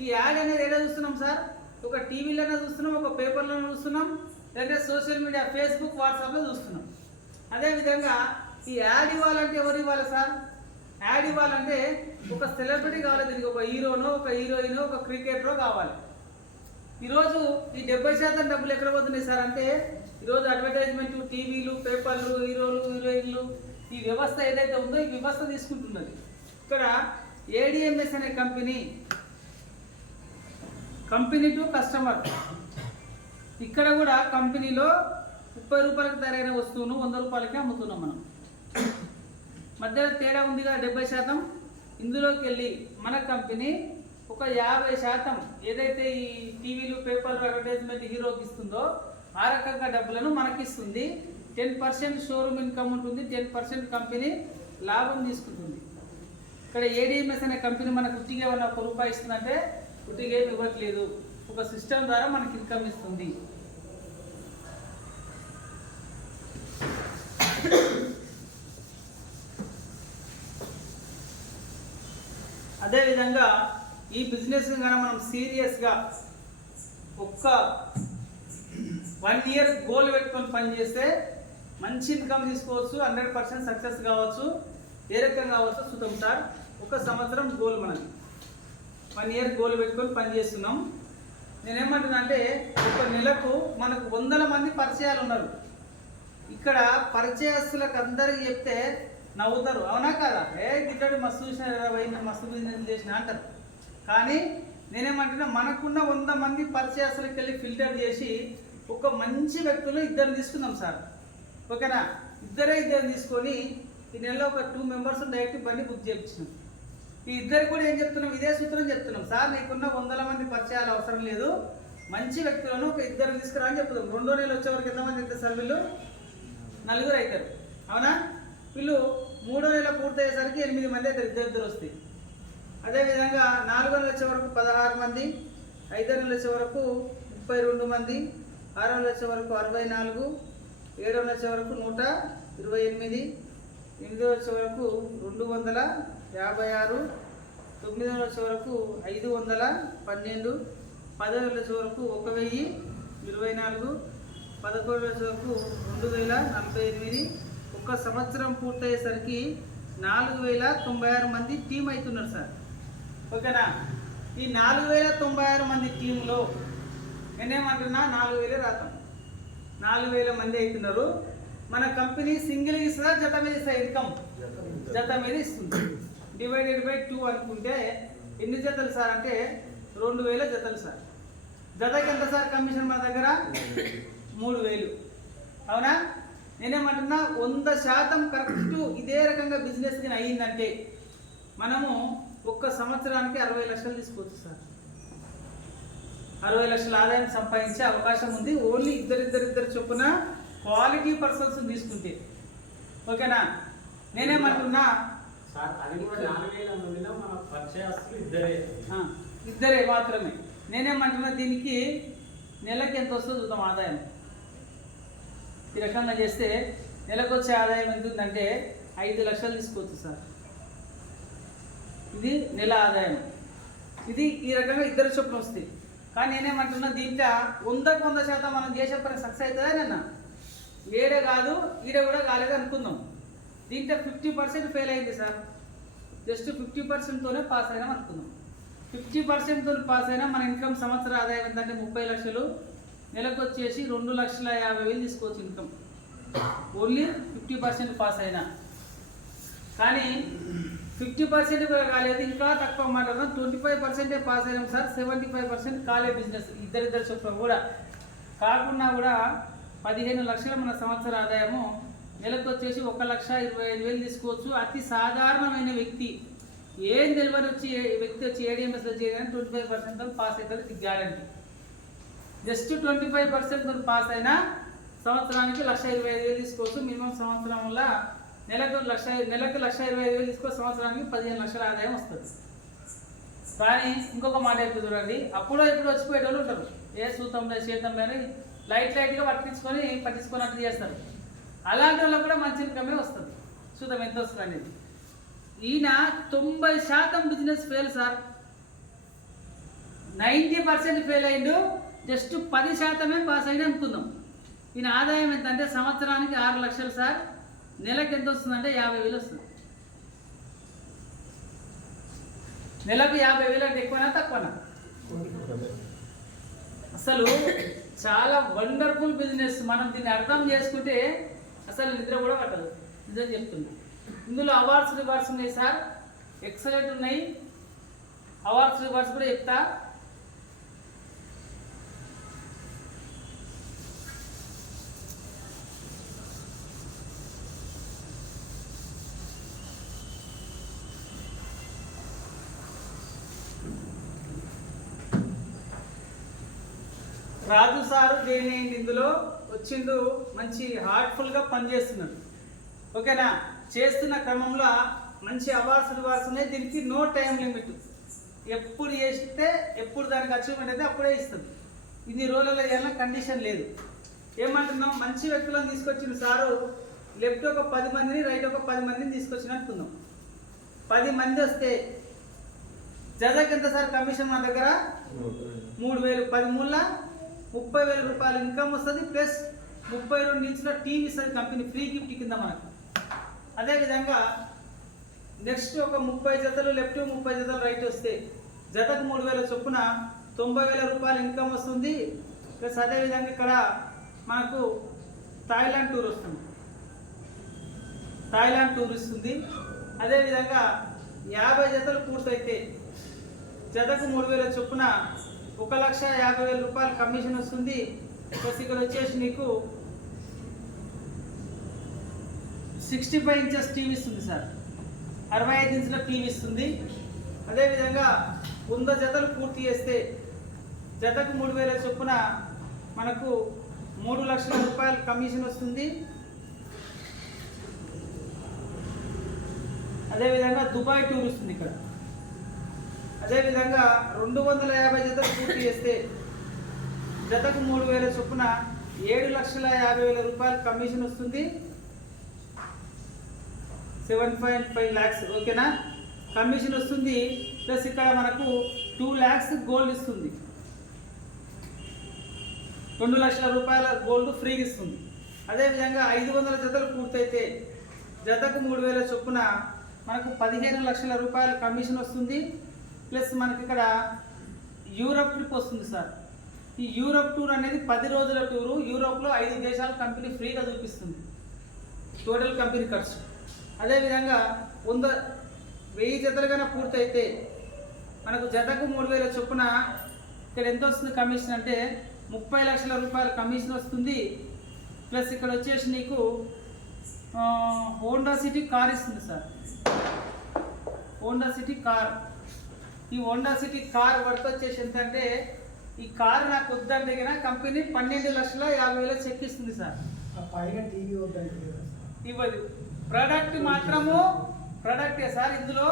ఈ యాడ్ అనేది ఎలా చూస్తున్నాం సార్? ఒక టీవీలోనే చూస్తున్నాం, ఒక పేపర్లోనే చూస్తున్నాం, లేదా సోషల్ మీడియా ఫేస్బుక్ వాట్సాప్లో చూస్తున్నాం. అదేవిధంగా ఈ యాడ్ ఇవ్వాలంటే ఎవరు ఇవ్వాలి సార్? యాడ్ ఇవ్వాలంటే ఒక సెలబ్రిటీ కావాలి. దీనికి ఒక హీరోనో, ఒక హీరోయిన్, ఒక క్రికెటరో కావాలి. ఈరోజు ఈ 70% డబ్బులు ఎక్కడ పోతున్నాయి సార్ అంటే ఈరోజు అడ్వర్టైజ్మెంట్, టీవీలు, పేపర్లు, హీరోలు, హీరోయిన్లు, ఈ వ్యవస్థ ఏదైతే ఉందో ఈ వ్యవస్థ తీసుకుంటున్నది. ఇక్కడ ADMS అనే కంపెనీ టు కస్టమర్. ఇక్కడ కూడా కంపెనీలో 30 రూపాయలకు తయారైన వస్తువును 100 రూపాయలకి అమ్ముతున్నాం మనం. మధ్యలో తేడా ఉందిగా 70%. ఇందులోకి వెళ్ళి మన కంపెనీ ఒక 50% ఏదైతే ఈ టీవీలు, పేపర్లు, అడ్వర్టైజ్మెంట్ హీరోకి ఇస్తుందో ఆ రకంగా డబ్బులను మనకిస్తుంది. 10% షోరూమ్ ఇన్కమ్ ఉంటుంది, 10% కంపెనీ లాభం తీసుకుంటుంది. ఇక్కడ ADMS అనే కంపెనీ మనకు ఉట్టిగా ఏమన్నా ₹1 ఇస్తుందంటే ఉట్టిగా ఏమి ఇవ్వట్లేదు. ఒక సిస్టమ్ ద్వారా మనకి ఇన్కమ్ ఇస్తుంది. అదేవిధంగా ఈ బిజినెస్ కానీ మనం సీరియస్గా ఒక్క 1 ఇయర్ గోల్ పెట్టుకొని పనిచేస్తే మంచి ఇన్కమ్ తీసుకోవచ్చు, 100% సక్సెస్ కావచ్చు. ఏ రకంగా కావచ్చు చూద్దాం సార్. 1 సంవత్సరం గోల్ మనకి 1 ఇయర్ గోల్ పెట్టుకొని పనిచేస్తున్నాం. నేనేమంటున్నా అంటే ఒక నెలకు మనకు 100 మంది పరిచయాలు ఉన్నారు. ఇక్కడ పరిచయస్తులకు అందరికీ చెప్తే నవ్వుతారు. అవునా కదా? గిట్టాడు మస్తు చూసిన మస్తు బిజినెస్ చేసిన అంటారు. కానీ నేనేమంటున్నా మనకున్న 100 మంది పరిచయస్తులకు వెళ్ళి ఫిల్టర్ చేసి ఒక మంచి వ్యక్తులు 2 తీసుకుందాం సార్. ఓకేనా? ఇద్దరు తీసుకొని ఈ నెలలో ఒక 2 మెంబర్స్ డైరెక్ట్ బండి బుక్ చేయించినాం. ఈ ఇద్దరు కూడా ఏం చెప్తున్నాం? ఇదే సూత్రం చెప్తున్నాం సార్. నీకున్న 100 మంది పరిచయాలు అవసరం లేదు, మంచి వ్యక్తులను ఒక 2 తీసుకురా అని చెప్తాం. 2వ నెల వచ్చే వరకు ఎంతమంది అవుతారు సార్? వీళ్ళు 4 అవుతారు. అవునా? వీళ్ళు 3వ నెల పూర్తయ్యేసరికి 8 మంది అవుతారు, ఇద్దరు వస్తాయి. అదేవిధంగా 4వ నెల వచ్చే వరకు 16 మంది, 5వ నెల వచ్చే వరకు 32 మంది, 6వ నెల వచ్చే వరకు 64, 7వ నెల వచ్చే వరకు 128, 8వ వచ్చే వరకు 256, 9వ వచ్చే వరకు 512, 10వ వచ్చే వరకు 1024, 11వ వచ్చే వరకు 2048. 1 సంవత్సరం పూర్తయ్యేసరికి 4096 మంది టీం అవుతున్నారు సార్. ఓకేనా? ఈ 4096 మంది టీంలో నేనేమంటున్నా 4000 రాతాం. 4000 మంది అవుతున్నారు. మన కంపెనీ సింగిల్గా ఇస్తుందా, జత మీద ఇస్తా? ఇన్కమ్ జత మీద ఇస్తుంది. /2 అనుకుంటే ఎన్ని జతలు సార్ అంటే 2000 జతలు సార్. జతకి ఎంత సార్ కమిషన్ మన దగ్గర? 3000. అవునా? నేనేమంటున్నా 100% కరెక్ట్ ఇదే రకంగా బిజినెస్ కానీ అయ్యిందంటే మనము 1 సంవత్సరానికి 60 లక్షలు తీసుకోవచ్చు సార్. 60 లక్షల ఆదాయం సంపాదించే అవకాశం ఉంది. ఓన్లీ ఇద్దరు చొప్పున క్వాలిటీ పర్సన్స్ తీసుకుంటే. ఓకేనా? నేనేమంటున్నా ఇద్దరే మాత్రమే. నేనేమంటున్నా దీనికి నెలకి ఎంత వస్తుందో చూద్దాం ఆదాయం. ఈ రకంగా చేస్తే నెలకు వచ్చే ఆదాయం ఎంత ఉందంటే 5 లక్షలు తీసుకోవచ్చు సార్. ఇది నెల ఆదాయం. ఇది ఈ రకంగా ఇద్దరు చొప్పున వస్తాయి. కానీ నేనేమంటున్నా దీంట్లో 100% మనం చేసే పని సక్సెస్ అవుతుందా నిన్న? వేరే కాదు, ఈడ కూడా కాలేదు అనుకుందాం. దీంట్లో 50% ఫెయిల్ అయింది సార్. జస్ట్ 50%తోనే పాస్ అయినాం అనుకుందాం. 50%తో పాస్ అయినా మన ఇన్కమ్ సంవత్సర ఆదాయం ఏంటంటే 30 లక్షలు, నెలకు వచ్చేసి 2,50,000 తీసుకోవచ్చు ఇన్కమ్, ఓన్లీ 50% పాస్ అయినా. కానీ 50% కూడా కాలేదు, ఇంకా తక్కువ మాట్లాడదాం. 25% పాస్ అయినాం సార్, 75% కాలే బిజినెస్, ఇద్దరిద్దరు చొప్పున కూడా కాకుండా కూడా 15 లక్షలు మన సంవత్సర ఆదాయము, నెలకు వచ్చేసి 1,25,000 తీసుకోవచ్చు. అతి సాధారణమైన వ్యక్తి, ఏం తెలియని వ్యక్తి వచ్చి ఏడిఎంఎస్లో చేయగానే 25%తో పాస్ అవుతుంది, ఇది గ్యారంటీ. జస్ట్ 25%తో పాస్ అయినా సంవత్సరానికి 1,25,000 తీసుకోవచ్చు. మినిమం సంవత్సరం వల్ల నెలకు 1,25,000 తీసుకోవచ్చు, సంవత్సరానికి 15 లక్షల ఆదాయం వస్తుంది. కానీ ఇంకొక మాట అయితే చూడండి, అప్పుడో ఇప్పుడు వచ్చిపోయే వాళ్ళు ఉంటారు, ఏ సూతంలో చేతంలో లైట్గా పట్టించుకున్నట్టు చేస్తారు. అలాంటి వాళ్ళకు కూడా మంచి ఇన్కమే వస్తుంది. చూద్దాం ఎంత వస్తుంది అనేది. ఈయన 90% బిజినెస్ ఫెయిల్ సార్, 90% ఫెయిల్ అయిండు, జస్ట్ 10% పాస్ అయినా అనుకుందాం. ఈయన ఆదాయం ఎంతంటే సంవత్సరానికి 6 లక్షలు సార్, నెలకు ఎంత వస్తుందంటే 50,000 వస్తుంది. నెలకు 50,000 అంటే ఎక్కువనా తక్కువనా? అసలు చాలా వండర్ఫుల్ బిజినెస్. మనం దీన్ని అర్థం చేసుకుంటే అసలు నిద్ర కూడా పట్టదు, నిజం చెప్తున్నా. ఇందులో అవార్డ్స్ రివార్డ్స్ ఉన్నాయి సార్, ఎక్సలెంట్ ఉన్నాయి. అవార్డ్స్ రివార్డ్స్ కూడా చెప్తా. రాజు సారు జాయిన్ అయ్యింది, ఇందులో వచ్చిండు, మంచి హార్ట్ఫుల్గా పనిచేస్తున్నాడు. ఓకేనా? చేస్తున్న క్రమంలో మంచి అవార్డ్స్ రివార్డ్స్ ఉన్నాయి. దీనికి నో టైం లిమిట్, ఎప్పుడు చేస్తే ఎప్పుడు దానికి అచీవ్మెంట్ అయితే అప్పుడే ఇస్తుంది. ఇన్ని రోజులలో ఏమైనా కండిషన్ లేదు. ఏమంటున్నాం, మంచి వ్యక్తులను తీసుకొచ్చిన సారు, లెఫ్ట్ ఒక 10 మందిని, రైట్ ఒక 10 మందిని తీసుకొచ్చినట్టుకుందాం. 10 మంది వస్తే జజకి ఎంత సార్ కమిషన్ మన దగ్గర? 3,000. 10 మూల 30,000 రూపాయలు ఇన్కమ్ వస్తుంది, ప్లస్ 32 ఇంచుల టీవీ ఇస్తుంది కంపెనీ, ఫ్రీ గిఫ్ట్ కింద మనకు. అదేవిధంగా నెక్స్ట్ ఒక 30 జతలు లెఫ్ట్, 30 జతలు రైట్ వస్తే జతకు 3,000 చొప్పున 90,000 రూపాయలు ఇన్కమ్ వస్తుంది. ప్లస్ అదేవిధంగా ఇక్కడ మనకు థాయిలాండ్ టూర్ వస్తుంది, థాయిలాండ్ టూర్ ఇస్తుంది. అదేవిధంగా 50 జతలు పూర్తయితే జతకు 3,000 చొప్పున 1,50,000 రూపాయలు కమిషన్ వస్తుంది. ప్లస్ ఇక్కడ వచ్చేసి నీకు 65 ఇంచెస్ టీవీ ఇస్తుంది సార్, 65 ఇంచుల టీవీ ఇస్తుంది. అదేవిధంగా 100 జతలు పూర్తి చేస్తే జతకు 3,000 చొప్పున మనకు 3 లక్షల రూపాయలు కమిషన్ వస్తుంది. అదేవిధంగా దుబాయ్ టూర్ ఇస్తుంది ఇక్కడ. అదేవిధంగా 250 జతలు పూర్తి చేస్తే జతకు 3,000 చొప్పున 7,50,000 రూపాయలు కమిషన్ వస్తుంది. 7.5 lakhs, ఓకేనా, కమిషన్ వస్తుంది. ప్లస్ ఇక్కడ మనకు 2 lakhs గోల్డ్ ఇస్తుంది, 2 లక్షల రూపాయల గోల్డ్ ఫ్రీగా ఇస్తుంది. అదేవిధంగా 500 జతలు పూర్తయితే జతకు 3,000 చొప్పున మనకు 15 లక్షల రూపాయల కమిషన్ వస్తుంది. ప్లస్ మనకి ఇక్కడ యూరప్ ట్రిప్ వస్తుంది సార్. ఈ యూరప్ టూర్ అనేది 10 రోజుల టూరు, యూరోప్లో 5 దేశాలు కంపెనీ ఫ్రీగా చూపిస్తుంది, టోటల్ కంపెనీ ఖర్చు. అదేవిధంగా 1,000 జతలు కన్నా పూర్తయితే మనకు జతకు 3,000 చొప్పున ఇక్కడ ఎంత వస్తుంది కమిషన్ అంటే 30 లక్షల రూపాయల కమిషన్ వస్తుంది. ప్లస్ ఇక్కడ వచ్చేసి నీకు హోండా సిటీ కార్ ఇస్తుంది సార్, హోండా సిటీ కార్. ఈ హోండా సిటీ కార్ వర్త్ వచ్చేసి ఎంత అంటే, ఈ కార్ నాకు వద్దంటే కన్నా కంపెనీ 12,50,000 చెక్ ఇస్తుంది సార్. టీవీ ఇవ్వదు, ప్రోడక్ట్ మాత్రము ప్రోడక్టే సార్. ఇందులో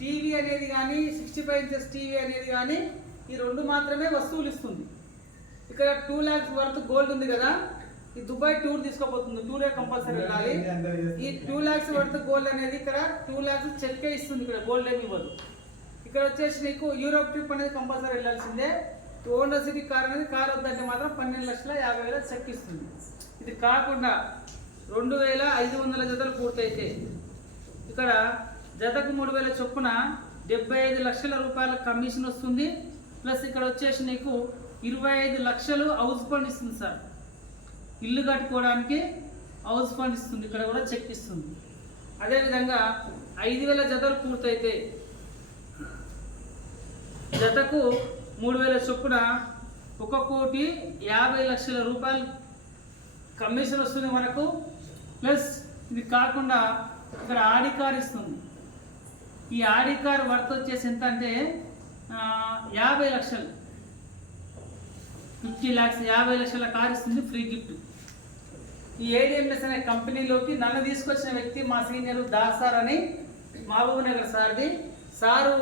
టీవీ అనేది కానీ 65 ఇంచెస్ టీవీ అనేది కానీ ఈ 2 మాత్రమే వస్తువులు ఇస్తుంది. ఇక్కడ 2 lakhs వర్త్ గోల్డ్ ఉంది కదా, ఈ దుబాయ్ టూర్ తీసుకోబోతుంది, టూరే కంపల్సరీ వెళ్ళాలి. ఈ 2 lakhs వర్త్ గోల్డ్ అనేది ఇక్కడ 2 lakhs చెక్కే ఇస్తుంది, ఇక్కడ గోల్డ్ ఏమి ఇవ్వదు. ఇక్కడ వచ్చేసి నీకు యూరోప్ ట్రిప్ అనేది కంపల్సరీ వెళ్ళాల్సిందే. హోండా సిటీ కార్ అనేది కార్ వద్దంటే మాత్రం 12,50,000 చెక్ ఇస్తుంది. ఇది కాకుండా 2,500 జతలు పూర్తయితే ఇక్కడ జతకు 3,000 చొప్పున 75 లక్షల రూపాయల కమిషన్ వస్తుంది. ప్లస్ ఇక్కడ వచ్చేసి నీకు 25 లక్షలు హౌస్ ఫండ్ ఇస్తుంది సార్. ఇల్లు కట్టుకోవడానికి హౌస్ ఫండ్ ఇస్తుంది, ఇక్కడ కూడా చెక్ ఇస్తుంది. అదేవిధంగా 5,000 జతలు పూర్తయితే జతకు 3,000 చొప్పున 1,50,00,000 రూపాయలు కమిషన్ వస్తుంది మనకు. ప్లస్ ఇది కాకుండా ఇక్కడ ఆడి కార్ ఇస్తుంది. ఈ ఆడి కార్ వర్త్ వచ్చేసి ఎంత అంటే 50 లక్షలు, 50 lakhs, 50 లక్షల కార్ ఇస్తుంది ఫ్రీ గిఫ్ట్. ఈ ఏడిఎంఎస్ అనే కంపెనీలోకి నన్ను తీసుకొచ్చిన వ్యక్తి మా సీనియర్ దాస్ సార్ అని, మహబూబ్ నగర్ సార్ది. సారు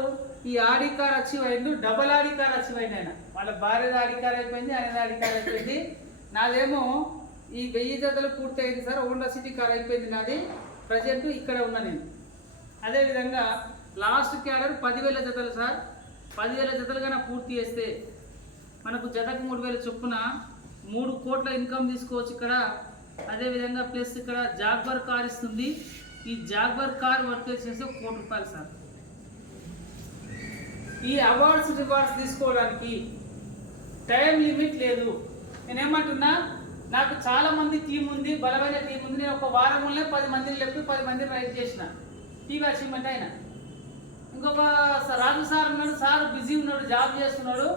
ఈ ఆడి కార్ అచీవ్ అయిండు, డబల్ ఆడి కార్ అచీవ్ అయింది. ఆయన వాళ్ళ భార్యది ఆడి కార్ అయిపోయింది, ఆయన ఆడి కార్ అయిపోయింది. నాదేమో ఈ 1000 జతలు పూర్తయింది సార్, హోండా సిటీ కార్ అయిపోయింది నాది. ప్రజెంట్ ఇక్కడ ఉన్నా నేను. అదేవిధంగా లాస్ట్ క్యాడర్ 10,000 జతలు సార్. 10,000 జతలు కన్నా పూర్తి చేస్తే మనకు జతకు 3,000 చొప్పున 3 కోట్ల ఇన్కమ్ తీసుకోవచ్చు ఇక్కడ. అదేవిధంగా ప్లస్ ఇక్కడ జాగ్వర్ కార్ ఇస్తుంది. ఈ జాగ్వర్ కార్ వర్క్ చేసేసి 1 కోటి రూపాయలు సార్. ఈ అవార్డ్స్ రివార్డ్స్ తీసుకోవడానికి టైం లిమిట్ లేదు. నేనేమంటున్నా, నాకు చాలా మంది టీం ఉంది, బలమైన టీం ఉంది. నేను ఒక వారంలోనే 10 మందిని లేపి 10 మందిని రైట్ చేసిన టీమ్ అచీవ్మెంట్ అయినా. ఇంకొక రాజు సార్ ఉన్నాడు, సార్ బిజీ ఉన్నాడు, జాబ్ చేస్తున్నాడు.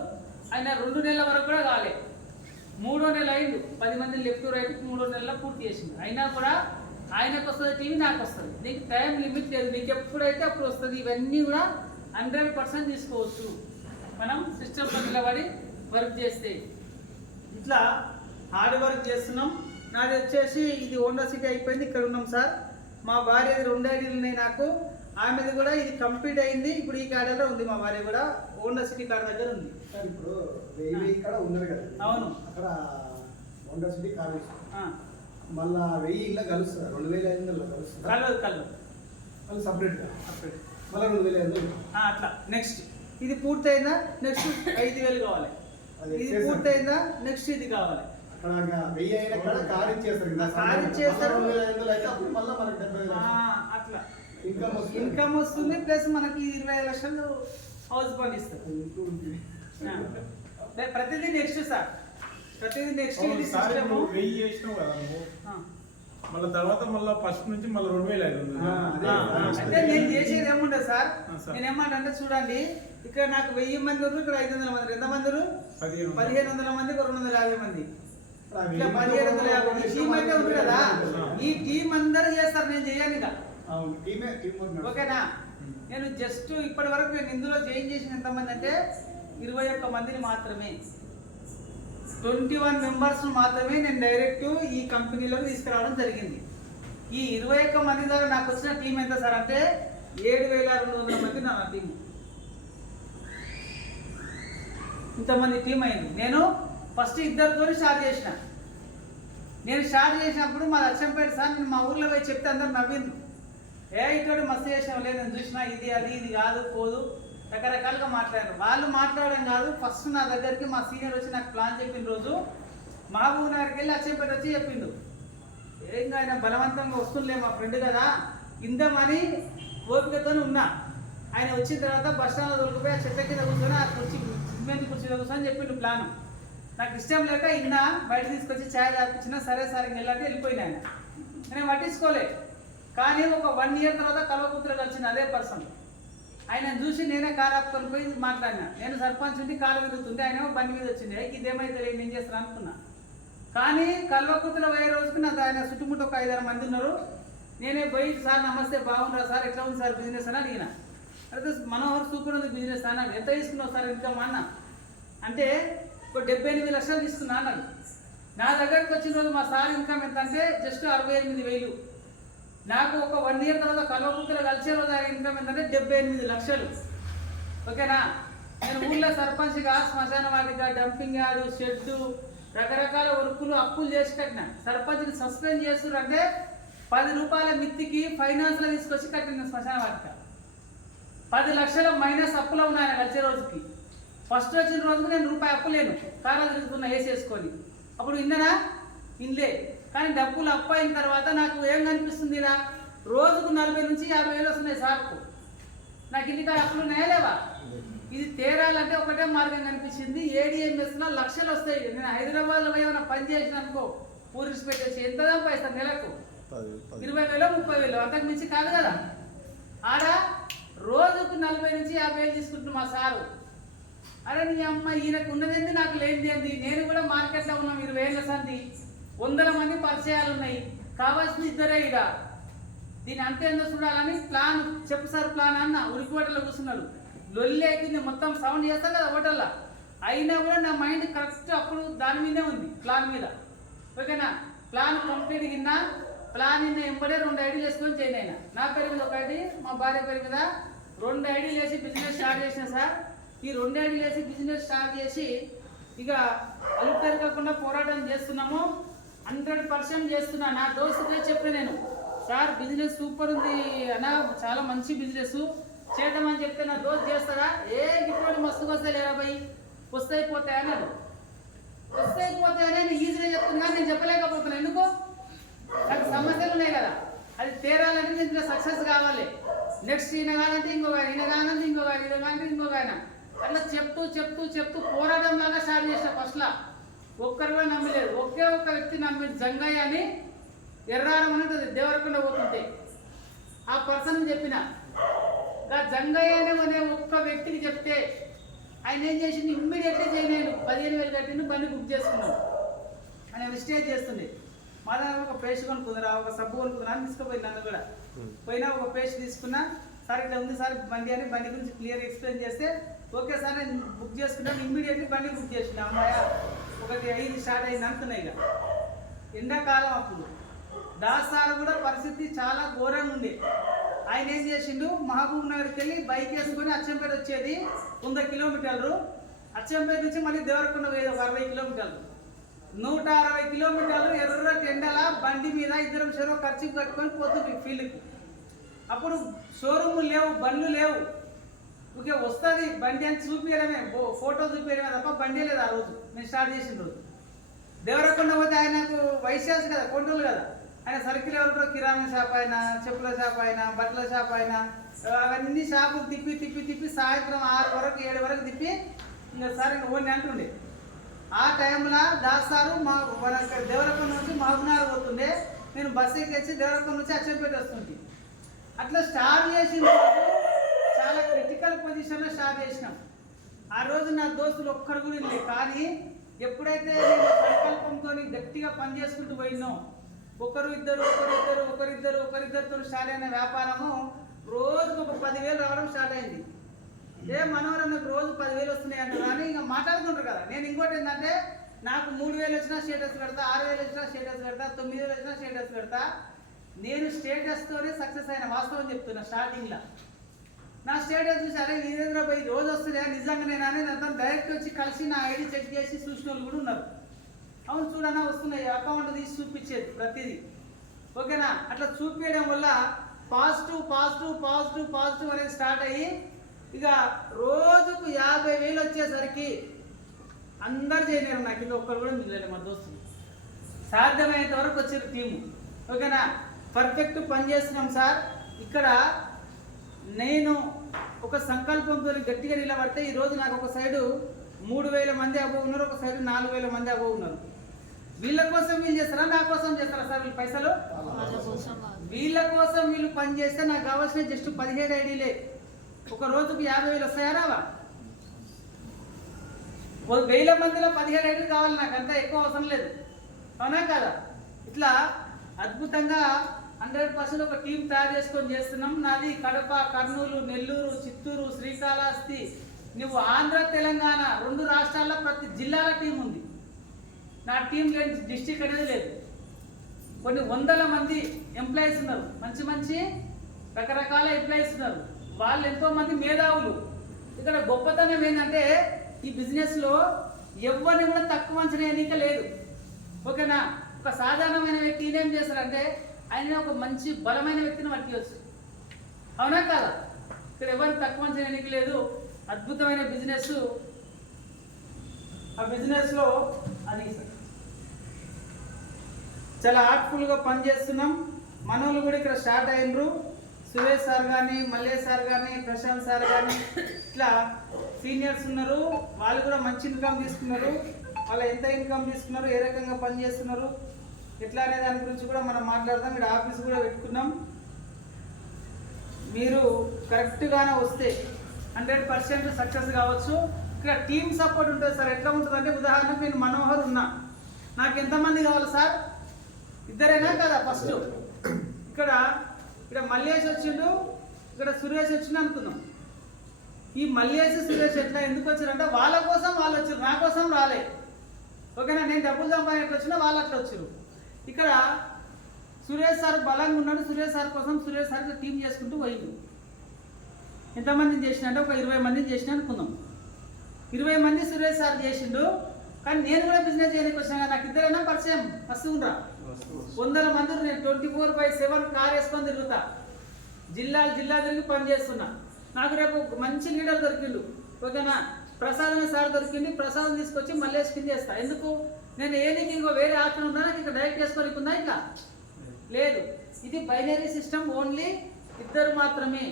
ఆయన 2 నెలల వరకు కూడా కాలే, 3వ నెల అయిండు. 10 మందిని లెఫ్ట్ రైట్ 3వ నెలలో పూర్తి చేసింది. అయినా కూడా ఆయనకు వస్తుంది టీవీ, నాకు వస్తుంది. నీకు టైం లిమిట్ లేదు, నీకు ఎప్పుడైతే అప్పుడు వస్తుంది. ఇవన్నీ కూడా 100% తీసుకోవచ్చు మనం సిస్టమ్లో నిలబడి వర్క్ చేస్తే. ఇట్లా హార్డ్ వర్క్ చేస్తున్నాం. నాది వచ్చేసి ఇది హోండా సిటీ అయిపోయింది, ఇక్కడ ఉన్నాం సార్. మా భార్యది 2 ఐడీలు ఉన్నాయి నాకు, ఆమెది కూడా ఇది కంప్లీట్ అయింది. ఇప్పుడు ఈ కార్డులో ఉంది, మా భార్య కూడా హోండా సిటీ కార్డు దగ్గర ఉంది. సార్ ఇప్పుడు 1000 ఇక్కడ ఉన్నారు కదా, అవును, అక్కడ హోండా సిటీ కార్ మళ్ళా 1000 ఇలా కలుస్తారు, 2,500 కలుస్తారు. కలదు వాళ్ళు సపరేట్గా మళ్ళీ 2,500 అట్లా. నెక్స్ట్ ఇది పూర్తయిందా, నెక్స్ట్ 5,000 కావాలి. ఇది పూర్తయిందా, నెక్స్ట్ ఇది కావాలి. అక్కడ 1000 అయిన కాడ కార్ ఇచ్చేస్తారు కదా, కార్ ఇచ్చేస్తారు. 2,500 అయితే అప్పుడు మళ్ళీ మనకి 70,000 అట్లా ఇన్కమ్ వస్తుంది. ప్లస్ మనకి 25 లక్షలు హౌస్ ఫండ్ ఇస్తారు. ప్రతిదీ నెక్స్ట్ సార్, ప్రతిదీ నెక్స్ట్. ఇది సిస్టమ్ 1000 చేసినావు కదా నువ్వు, మళ్ళీ తర్వాత మళ్ళీ ఫస్ట్ నుంచి మళ్ళీ 2,500. అంటే నేను చేసేది ఏముండదు సార్. నేను ఏమంటే చూడండి, ఇక్కడ నాకు 1000 మంది ఉన్నారు, ఇక్కడ 500 మంది. ఎంతమంది? 1,500 మంది, 250 మంది, ఇట్లా 1,750. ఈ టీం అయితే ఉంది కదా, ఈ టీం అందరూ చేస్తారు, నేను చేయను ఇక. ఓకేనా? నేను జస్ట్ ఇప్పటి వరకు నేను ఇందులో జాయిన్ చేసిన ఎంతమంది అంటే 21 మందిని మాత్రమే, 21 మెంబర్స్ మాత్రమే నేను డైరెక్ట్ ఈ కంపెనీలోకి తీసుకురావడం జరిగింది. ఈ 21 మంది ద్వారా నాకు వచ్చిన టీం ఎంత సార్ అంటే 7,200 మంది నా టీం. ఇంతమంది టీం అయింది. నేను ఫస్ట్ 2 స్టార్ట్ చేసిన. నేను స్టార్ట్ చేసినప్పుడు మా లక్ష్యంపేట సార్, నేను మా ఊర్లో పోయి చెప్తే అందరు నవ్వింది. ఇతడు మస్తు చేసాం లేదు, నేను చూసినా ఇది అది ఇది కాదు పోదు, రకరకాలుగా మాట్లాడారు. వాళ్ళు మాట్లాడడం కాదు, ఫస్ట్ నా దగ్గరికి మా సీనియర్ వచ్చి నాకు ప్లాన్ చెప్పిన రోజు మహబూబ్ నగర్కి వెళ్ళి అచ్చంపేట వచ్చి చెప్పిండు. ఏం ఆయన బలవంతంగా వస్తుండే మా ఫ్రెండ్ కదా, ఇందమని ఓపికతో ఉన్నా. ఆయన వచ్చిన తర్వాత బస్ స్టాండ్లో దొరికిపోయి ఆ చెట్ల కింద కూర్చొని ఆ సిమెంట్ కుర్చీలో కూర్చొని చెప్పిండు ప్లాన్. నాకు ఇష్టం లేక ఇన్నా బయట తీసుకొచ్చి ఛాయ్ తాపించినా, సరే సరే వెళ్ళాలంటే వెళ్ళిపోయినా. ఆయన నేను పట్టించుకోలే. కానీ ఒక 1 ఇయర్ తర్వాత కల్వకుర్తిలో వచ్చింది అదే పర్సన్. ఆయన చూసి నేనే కారు ఆపుకొని పోయి మాట్లాడినా. నేను సర్పంచ్ ఉండి కాలు విరుగుతుంది, ఆయన బండి మీద వచ్చింది. ఇదేమైతే లేదు, నేను చేస్తాను అనుకున్నా. కానీ కల్వకుర్తిలో పోయే రోజుకి నాకు ఆయన చుట్టుముట్టు ఒక 5-6 మంది ఉన్నారు. నేనే పోయి, సార్ నమస్తే, బాగున్నారా సార్, ఎట్లా ఉంది సార్ బిజినెస్ అని అడిగిన. అయితే మనోహర్ సూపర్ ఉంది బిజినెస్ అన్నాడు. ఎంత తీసుకున్నావు సార్ ఇన్కమ్ అన్న అంటే, ఒక 78 లక్షలు తీసుకున్నా అన్నాడు. నా దగ్గరికి వచ్చిన రోజు మా సార్ ఇన్కమ్ ఎంత అంటే జస్ట్ 68,000. నాకు ఒక 1 ఇయర్ తర్వాత కల్వకుర్తిలో కలిసే రోజు ఆయన ఇన్కమ్ ఏంటంటే 78 లక్షలు. ఓకేనా? నేను ఊళ్ళో సర్పంచ్గా శ్మశాన వాటిగా డంపింగ్ యార్డు, షెడ్డు, రకరకాల వర్కులు అప్పులు చేసి కట్టిన. సర్పంచ్ని సస్పెండ్ చేస్తున్నారు అంటే 10 రూపాయల మిత్తికి ఫైనాన్స్లో తీసుకొచ్చి కట్టిన శ్మశాన వాటిక. 10 లక్షల మైనస్ అప్పులో ఉన్నాయి ఆయన వచ్చే రోజుకి. ఫస్ట్ వచ్చిన రోజుకి నేను రూపాయి అప్పు లేను, కారాలు తిరుగుతున్నా వేసేసుకొని. అప్పుడు విన్ననా? ఇన్లే. కానీ డబ్బులు అప్పు అయిన తర్వాత నాకు ఏం కనిపిస్తుంది, ఇలా రోజుకు 40 నుంచి 50 వేలు వస్తున్నాయి సార్కు. నాకు ఇంటికాడ అప్పులు ఉన్నాయా లేవా? ఇది తేరాలంటే ఒకటే మార్గం కనిపించింది. ADMS-లో లక్షలు వస్తాయి. నేను హైదరాబాద్లో ఏమైనా పని చేసిన అనుకో, ఊరికి పెట్టేసి ఎంత సంపాదిస్తాను నెలకు? 20,000 30,000, అంతకు మించి కాదు కదా. ఆడ రోజుకు 40 నుంచి 50,000 తీసుకుంటున్నా మా సారు. అరే నీ అమ్మ, ఈయనకు ఉన్నదేంది నాకు లేనిది ఏంది? నేను కూడా మార్కెట్లో ఉన్నాం 20 ఏళ్ళ సంది, 100 మంది పరిచయాలు ఉన్నాయి, కావాల్సిన ఇద్దరే. ఇక దీని అంతే ఏందో చూడాలని ప్లాన్ చెప్పు సార్ ప్లాన్ అన్న. ఉరికి హోటల్లో కూర్చున్నాడు, లొల్లి అవుతుంది, మొత్తం సౌండ్ చేస్తాం కదా హోటల్లో. అయినా కూడా నా మైండ్ కరెక్ట్ అప్పుడు దాని మీదే ఉంది, ప్లాన్ మీద. ఓకేనా? ప్లాన్ కంప్లీట్ కింద ప్లాన్ ఎంబడే 2 ఐడీలు వేసుకొని చేయను. అయినా నా పేరు మీద 1 ఐడి, మా భార్య పేరు మీద 2 ఐడీలు వేసి బిజినెస్ స్టార్ట్ చేసిన సార్. ఈ 2 ఐడీలు వేసి బిజినెస్ స్టార్ట్ చేసి ఇక అలుపేరు కాకుండా పోరాటం చేస్తున్నాము. 100% చేస్తున్నా. నా దోస్తుకే చెప్పి నేను, సార్ బిజినెస్ సూపర్ ఉంది అన్న, చాలా మంచి బిజినెస్ చేద్దామని చెప్తే నా దోస్తు చేస్తారా? గిట్టుబడి మస్తుగా వస్తాయి లేరా భయ్, వస్తాయి పోతాయి అన్నాడు. వస్తాయి పోతాయి అని ఈజీగా చెప్తున్నా, నేను చెప్పలేకపోతున్నాను. ఎందుకు? నాకు సమస్యలు ఉన్నాయి కదా. అది తీరాలంటే నేను సక్సెస్ కావాలి. నెక్స్ట్ ఈయన కాదంటే ఇంకొక ఆయన, ఈయన కాదంటే ఇంకొక ఆయన, ఈయన కాదంటే ఇంకొక ఆయన, అట్లా చెప్తూ చెప్తూ చెప్తూ పోరాటం లాగా స్టార్ట్ చేసిన. ఫస్ట్లో ఒక్కరు కూడా నమ్మలేదు. ఒకే ఒక్క వ్యక్తి నమ్మి, జంగయ్య అని ఎర్రారం అని ఉంటుంది దేవరకొండ పోతుంటే, ఆ పర్సన్ చెప్పిన. జంగయ్య అనే ఒక్క వ్యక్తికి చెప్తే ఆయన ఏం చేసింది, ఇమ్మీడియట్లీ చేయలేను 15,000 కట్టిండు, బండి బుక్ చేసుకున్నాను. ఆయన మిస్టేక్ చేస్తుంది. మా దగ్గర ఒక పేస్ట్ కొనుక్కుందిరా, ఒక సబ్బు కొనుక్కుందా అని తీసుకుపోయింది. నన్ను కూడా పోయినా ఒక పేస్ట్ తీసుకున్నా. సార్ ఇట్లా ఉంది సార్ బండి అని బండి గురించి క్లియర్ ఎక్స్ప్లెయిన్ చేస్తే, ఓకే సార్ నేను బుక్ చేసుకున్నాను. ఇమ్మీడియట్లీ బండి బుక్ చేసిన. అమ్మాయ 1:05 స్టార్ట్ అయింది అనుకున్నాయి. ఇక ఎండాకాలం అప్పుడు దాస్ సార్ కూడా పరిస్థితి చాలా ఘోరంగా ఉంది. ఆయన ఏం చేసిండు, మహబూబ్ నగర్కి వెళ్ళి బైక్ వేసుకొని అచ్చంపేట వచ్చేది 100 కిలోమీటర్లు. అచ్చంపేట నుంచి మళ్ళీ దేవరకొండ పోయేది 60 కిలోమీటర్లు. 160 కిలోమీటర్లు ఎర్ర టెండల బండి మీద ఇద్దరం చెరో ఖర్చు కట్టుకొని పోతుంది ఫీల్డ్కి. అప్పుడు షోరూమ్ లేవు, బండ్లు లేవు. ఓకే వస్తుంది బండి అని చూపించడమే, ఫోటో చూపించడమే తప్ప బండి లేదు. ఆ రోజు నేను స్టార్ట్ చేసిన రోజు దేవరకొండ పోతే ఆయనకు వైశాస్ కదా, కొండలు కదా. ఆయన సర్కిల్ ఎవరికో కిరాణా షాప్ అయినా, చెప్పుల షాప్ అయినా, బట్టల షాప్ అయినా, అవన్నీ షాపులు తిప్పి తిప్పి తిప్పి సాయంత్రం 6 వరకు 7 వరకు తిప్పి ఇంకా సరే ఓన్లీ అంటుండే. ఆ టైంలో దాస్ సారు మన దేవరకొండ నుంచి మహబూబ్నగర్ పోతుండే. నేను బస్సు ఎక్కించి దేవరకొండ నుంచి అచ్చంపేట వస్తుంది. అట్లా స్టార్ట్ చేసిన చాలా క్రిటికల్ పొజిషన్లో స్టార్ట్ చేసినాం. ఆ రోజు నా దోస్తులు ఒక్కరు కూడా లేదు. కానీ ఎప్పుడైతే నేను సంకల్పంతో గట్టిగా పని చేసుకుంటూ పోయినో, ఒకరిద్దరితో స్టార్ట్ అయిన వ్యాపారము రోజుకు ఒక 10,000 రావడం స్టార్ట్ అయింది. మనోహరం నాకు రోజు 10,000 వస్తున్నాయి అంటారు అని ఇంకా మాట్లాడుకుంటారు కదా. నేను ఇంకోటి ఏంటంటే, నాకు 3,000 వచ్చినా స్టేటస్ పెడతా, 6,000 వచ్చినా స్టేటస్ పెడతా, 9,000 వచ్చినా స్టేటస్ పెడతా. నేను స్టేటస్తోనే సక్సెస్ అయిన వాస్తవం చెప్తున్నా. స్టార్టింగ్లో నా స్టేటస్ చూసి అరే వీరేంద్ర భాయ్ రోజు వస్తున్నాయా నిజంగా నేను అనేది అతను డైరెక్ట్ వచ్చి కలిసి నా ఐడి చెక్ చేసి చూసిన వాళ్ళు కూడా ఉన్నారు. అవును చూడన్నా వస్తున్నాయి, అకౌంట్ తీసి చూపించేది ప్రతిదీ. ఓకేనా? అట్లా చూపించడం వల్ల పాజిటివ్ పాజిటివ్ పాజిటివ్ పాజిటివ్ అనేది స్టార్ట్ అయ్యి ఇక రోజుకు 50,000 వచ్చేసరికి అందరు చేయలేరు. నాకు ఇది ఒక్కరు కూడా మిగిలేదు. మా దోస్తులు సాధ్యమైనంత వరకు వచ్చారు టీము. ఓకేనా? పర్ఫెక్ట్ పని చేస్తున్నాం సార్. ఇక్కడ నేను ఒక సంకల్పంతో గట్టిగా నిలబడితే ఈరోజు నాకు ఒక సైడు 3,000 మంది అబోవ్ ఉన్నారు, ఒక సైడు 4,000 మంది అబోవ్ ఉన్నారు. వీళ్ళ కోసం వీళ్ళు చేస్తారా, నా కోసం చేస్తారా సార్? వీళ్ళు పైసలు వీళ్ళ కోసం వీళ్ళు పని చేస్తే నాకు కావాల్సిన జస్ట్ 17 ఐడీలే. ఒక రోజుకు 50,000 వస్తాయా రావా? 1,000 మందిలో 17 ఐడీలు కావాలి నాకు, అంతా ఎక్కువ అవసరం లేదు. అవునా కదా? ఇట్లా అద్భుతంగా 100% ఒక టీం తయారు చేసుకొని చేస్తున్నాం. నాది కడప, కర్నూలు, నెల్లూరు, చిత్తూరు, శ్రీకాళహస్తి, నువ్వు ఆంధ్ర, తెలంగాణ 2 రాష్ట్రాల్లో ప్రతి జిల్లాల టీం ఉంది. నా టీం లేని డిస్టిక్ అనేది లేదు. కొన్ని 100 మంది ఎంప్లాయీస్ ఉన్నారు, మంచి మంచి రకరకాల ఎంప్లాయీస్ ఉన్నారు. వాళ్ళు ఎంతోమంది మేధావులు. ఇక్కడ గొప్పతనం ఏంటంటే ఈ బిజినెస్లో ఎవరిని కూడా తక్కువ అంచనా ఎన్నిక లేదు. ఓకేనా? ఒక సాధారణమైన వ్యక్తి ఏం చేస్తారంటే ఆయన ఒక మంచి బలమైన వ్యక్తిని పట్టివచ్చు. అవునా కాదా? ఇక్కడ ఎవరిని తక్కువ అంచనా ఎన్నిక లేదు. అద్భుతమైన బిజినెస్. ఆ బిజినెస్లో అది చాలా ఆర్ట్ఫుల్గా పనిచేస్తున్నాం. మనోళ్ళు కూడా ఇక్కడ స్టార్ట్ అయినరు. సురేష్ సార్ కానీ, మల్లేష్ సార్ కానీ, ప్రశాంత్ సార్ కానీ ఇట్లా సీనియర్స్ ఉన్నారు. వాళ్ళు కూడా మంచి ఇన్కమ్ తీసుకున్నారు. వాళ్ళు ఎంత ఇన్కమ్ తీసుకున్నారు, ఏ రకంగా పని చేస్తున్నారు, ఎట్లా అనే దాని గురించి కూడా మనం మాట్లాడదాం. ఇక్కడ ఆఫీస్ కూడా పెట్టుకున్నాం. మీరు కరెక్ట్గానే వస్తే 100% సక్సెస్ కావచ్చు. ఇక్కడ టీమ్ సపోర్ట్ ఉంటుంది సార్. ఎట్లా ఉంటుందంటే ఉదాహరణకు నేను మనోహర్ ఉన్నా, నాకు ఎంతమంది కావాలి సార్? ఇద్దరేనా కదా? ఫస్ట్ ఇక్కడ మల్లేష్ వచ్చిండు, ఇక్కడ సురేష్ వచ్చిండు అనుకుందాం. ఈ మల్లేష్ సురేష్ ఎట్లా ఎందుకు వచ్చారంటే వాళ్ళ కోసం వాళ్ళు వచ్చారు, నా కోసం రాలే. ఓకేనా? నేను డబ్బులు సంపాదన ఎట్లా వచ్చినా వాళ్ళు అట్లా వచ్చారు. ఇక్కడ సురేష్ సార్ బలంగా ఉన్నాడు. సురేష్ సార్ కోసం సురేష్ సార్ టీం చేసుకుంటూ పోయిండు. ఎంతమందిని చేసిన అంటే ఒక 20 మందిని చేసిన అనుకుందాం. 20 మంది సురేష్ సార్ చేసిండు. కానీ నేను కూడా బిజినెస్ చేయడానికి వచ్చినా. నాకు ఇద్దరైనా పరిచయం వస్తుండ్రా. 100 మంది నేను 24/7 కార్ వేసుకొని తిరుగుతా. జిల్లా తిరిగి పని చేస్తున్నా. నాకు రేపు మంచి లీడర్ దొరికిండు. ఓకేనా? ప్రసాద్ అనే సార్ దొరికింది. ప్రసాదం తీసుకొచ్చి మళ్ళీ కింద చేస్తా. ఎందుకు? నేను నీకు ఇంకో వేరే ఆప్షన్ ఉందా? ఇక్కడ డైరెక్ట్ చేసుకోనికుందా? ఇట్లా లేదు. ఇది బైనరీ సిస్టమ్. ఓన్లీ ఇద్దరు మాత్రమే.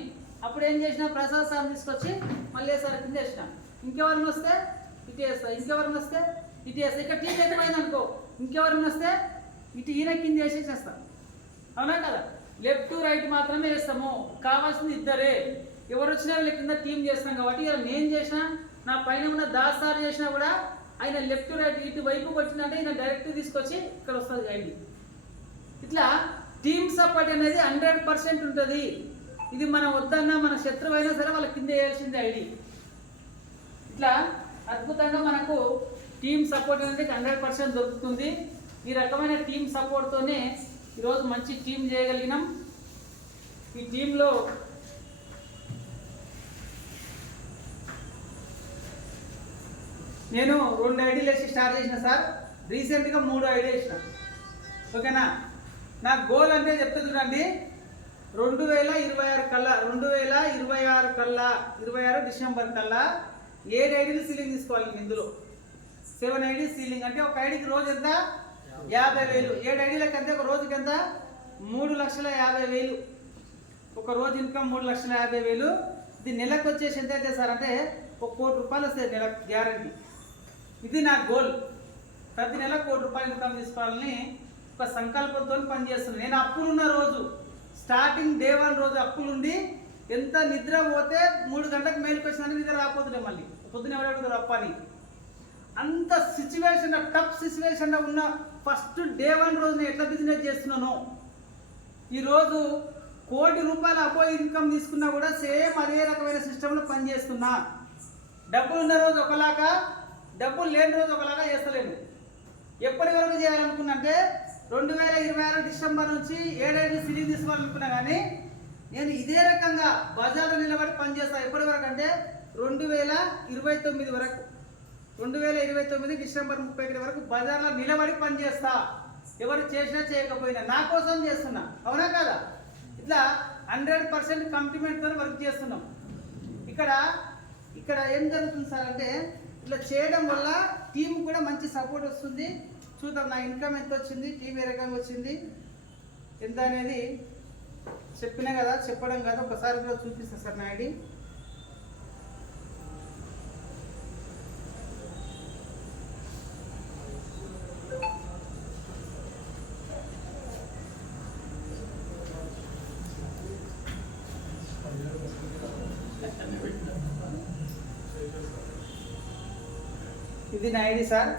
అప్పుడు ఏం చేసిన, ప్రసాద్ సార్ తీసుకొచ్చి మళ్ళీ సార్ కింద వేసిన. ఇంకెవరిని వస్తే ఇటు వేస్తా, ఇంకెవరిని వస్తే ఇటు వేస్తా. ఇక్కడ టీం ఎక్కువైంది అనుకో, ఇంకెవరిని వస్తే ఇటు ఈయన కింద వేసేసేస్తా. అవునా కదా? లెఫ్ట్ రైట్ మాత్రమే వేస్తాము. కావాల్సింది ఇద్దరే. ఎవరు వచ్చినా వీళ్ళ కింద టీం చేస్తాం కాబట్టి ఇలా నేను చేసినా, నా పైన ఉన్న దాస్ సార్ చేసినా కూడా ఆయన లెఫ్ట్ రైట్ ఇటు వైపు వచ్చిందంటే ఈయన డైరెక్ట్ తీసుకొచ్చి ఇక్కడ వస్తుంది ఐడి. ఇట్లా టీమ్ సపోర్ట్ అనేది 100% ఉంటుంది. ఇది మనం వద్దన్నా మన శత్రువు అయినా సరే వాళ్ళ కింద వేయాల్సింది ఐడి. ఇట్లా అద్భుతంగా మనకు టీమ్ సపోర్ట్ అనేది 100% దొరుకుతుంది. ఈ రకమైన టీమ్ సపోర్ట్తోనే ఈరోజు మంచి టీం చేయగలిగినాం. ఈ టీంలో నేను 2 ఐడీలు వేసి స్టార్ట్ చేసిన సార్. రీసెంట్గా 3 ఐడీలు వేసిన. ఓకేనా? నా గోల్ అంటే చెప్తే చూడండి, 2026 కల్లా 26 డిసెంబర్ కల్లా 7 ఐడీలు సీలింగ్ తీసుకోవాలి. నేను ఇందులో 7 ఐడీ సీలింగ్ అంటే ఒక ఐడీకి రోజు ఎంత? 50,000. 7 ఐడీలకి ఎంత? ఒక రోజుకి ఎంత? 3,50,000. ఒక రోజు ఇన్కమ్ 3,50,000. ఇది నెలకు వచ్చేసి ఎంత అయితే సార్ అంటే 1 కోటి రూపాయలు వస్తాయి నెలకు గ్యారంటీ. ఇది నా గోల్. ప్రతి నెల 1 కోటి రూపాయలు ఇన్కమ్ తీసుకోవాలని ఒక సంకల్పంతో పనిచేస్తున్నాను. నేను అప్పులున్న రోజు, స్టార్టింగ్ డే 1 రోజు అప్పులుండి ఎంత నిద్ర పోతే 3 గంటలకు మేలుకు వచ్చిందని నిద్ర రాకపోతుండే. మళ్ళీ పొద్దున ఎవడెడుగుతారు అప్పని. అంత సిచ్యువేషన్, టఫ్ సిచ్యువేషన్లో ఉన్న ఫస్ట్ డే 1 రోజు నేను ఎట్లా బిజినెస్ చేస్తున్నాను, ఈరోజు 1 కోటి రూపాయలు అబోవ్ ఇన్కమ్ తీసుకున్నా కూడా సేమ్ అదే రకమైన సిస్టంలో పనిచేస్తున్నా. డబ్బులు ఉన్న రోజు ఒకలాగా, డబ్బులు లేని రోజు ఒకలాగా చేస్తలేను. ఎప్పటి వరకు చేయాలనుకున్నంటే 2026 డిసెంబర్ నుంచి 7 ఐడీ సీలింగ్ తీసుకోవాలనుకున్నా. కానీ నేను ఇదే రకంగా బజార్లో నిలబడి పనిచేస్తాను. ఎప్పటి వరకు అంటే 2029 వరకు, 2029 డిసెంబర్ 31 వరకు బజార్లో నిలబడి పనిచేస్తా. ఎవరు చేసినా చేయకపోయినా నా కోసం చేస్తున్నా. అవునా కదా? ఇట్లా 100% కమిట్మెంట్తో వర్క్ చేస్తున్నాం. ఇక్కడ ఏం జరుగుతుంది సార్ అంటే, ఇట్లా చేయడం వల్ల టీం కూడా మంచి సపోర్ట్ వస్తుంది. చూద్దాం నా ఇన్కమ్ ఎంత వచ్చింది, టీం ఏ రకంగా వచ్చింది, ఎంత అనేది చెప్పినా కదా, చెప్పడం కాదు, ఒకసారి కూడా చూపిస్తా సార్ నా ఐడి. ఇది నా ఐడి సార్,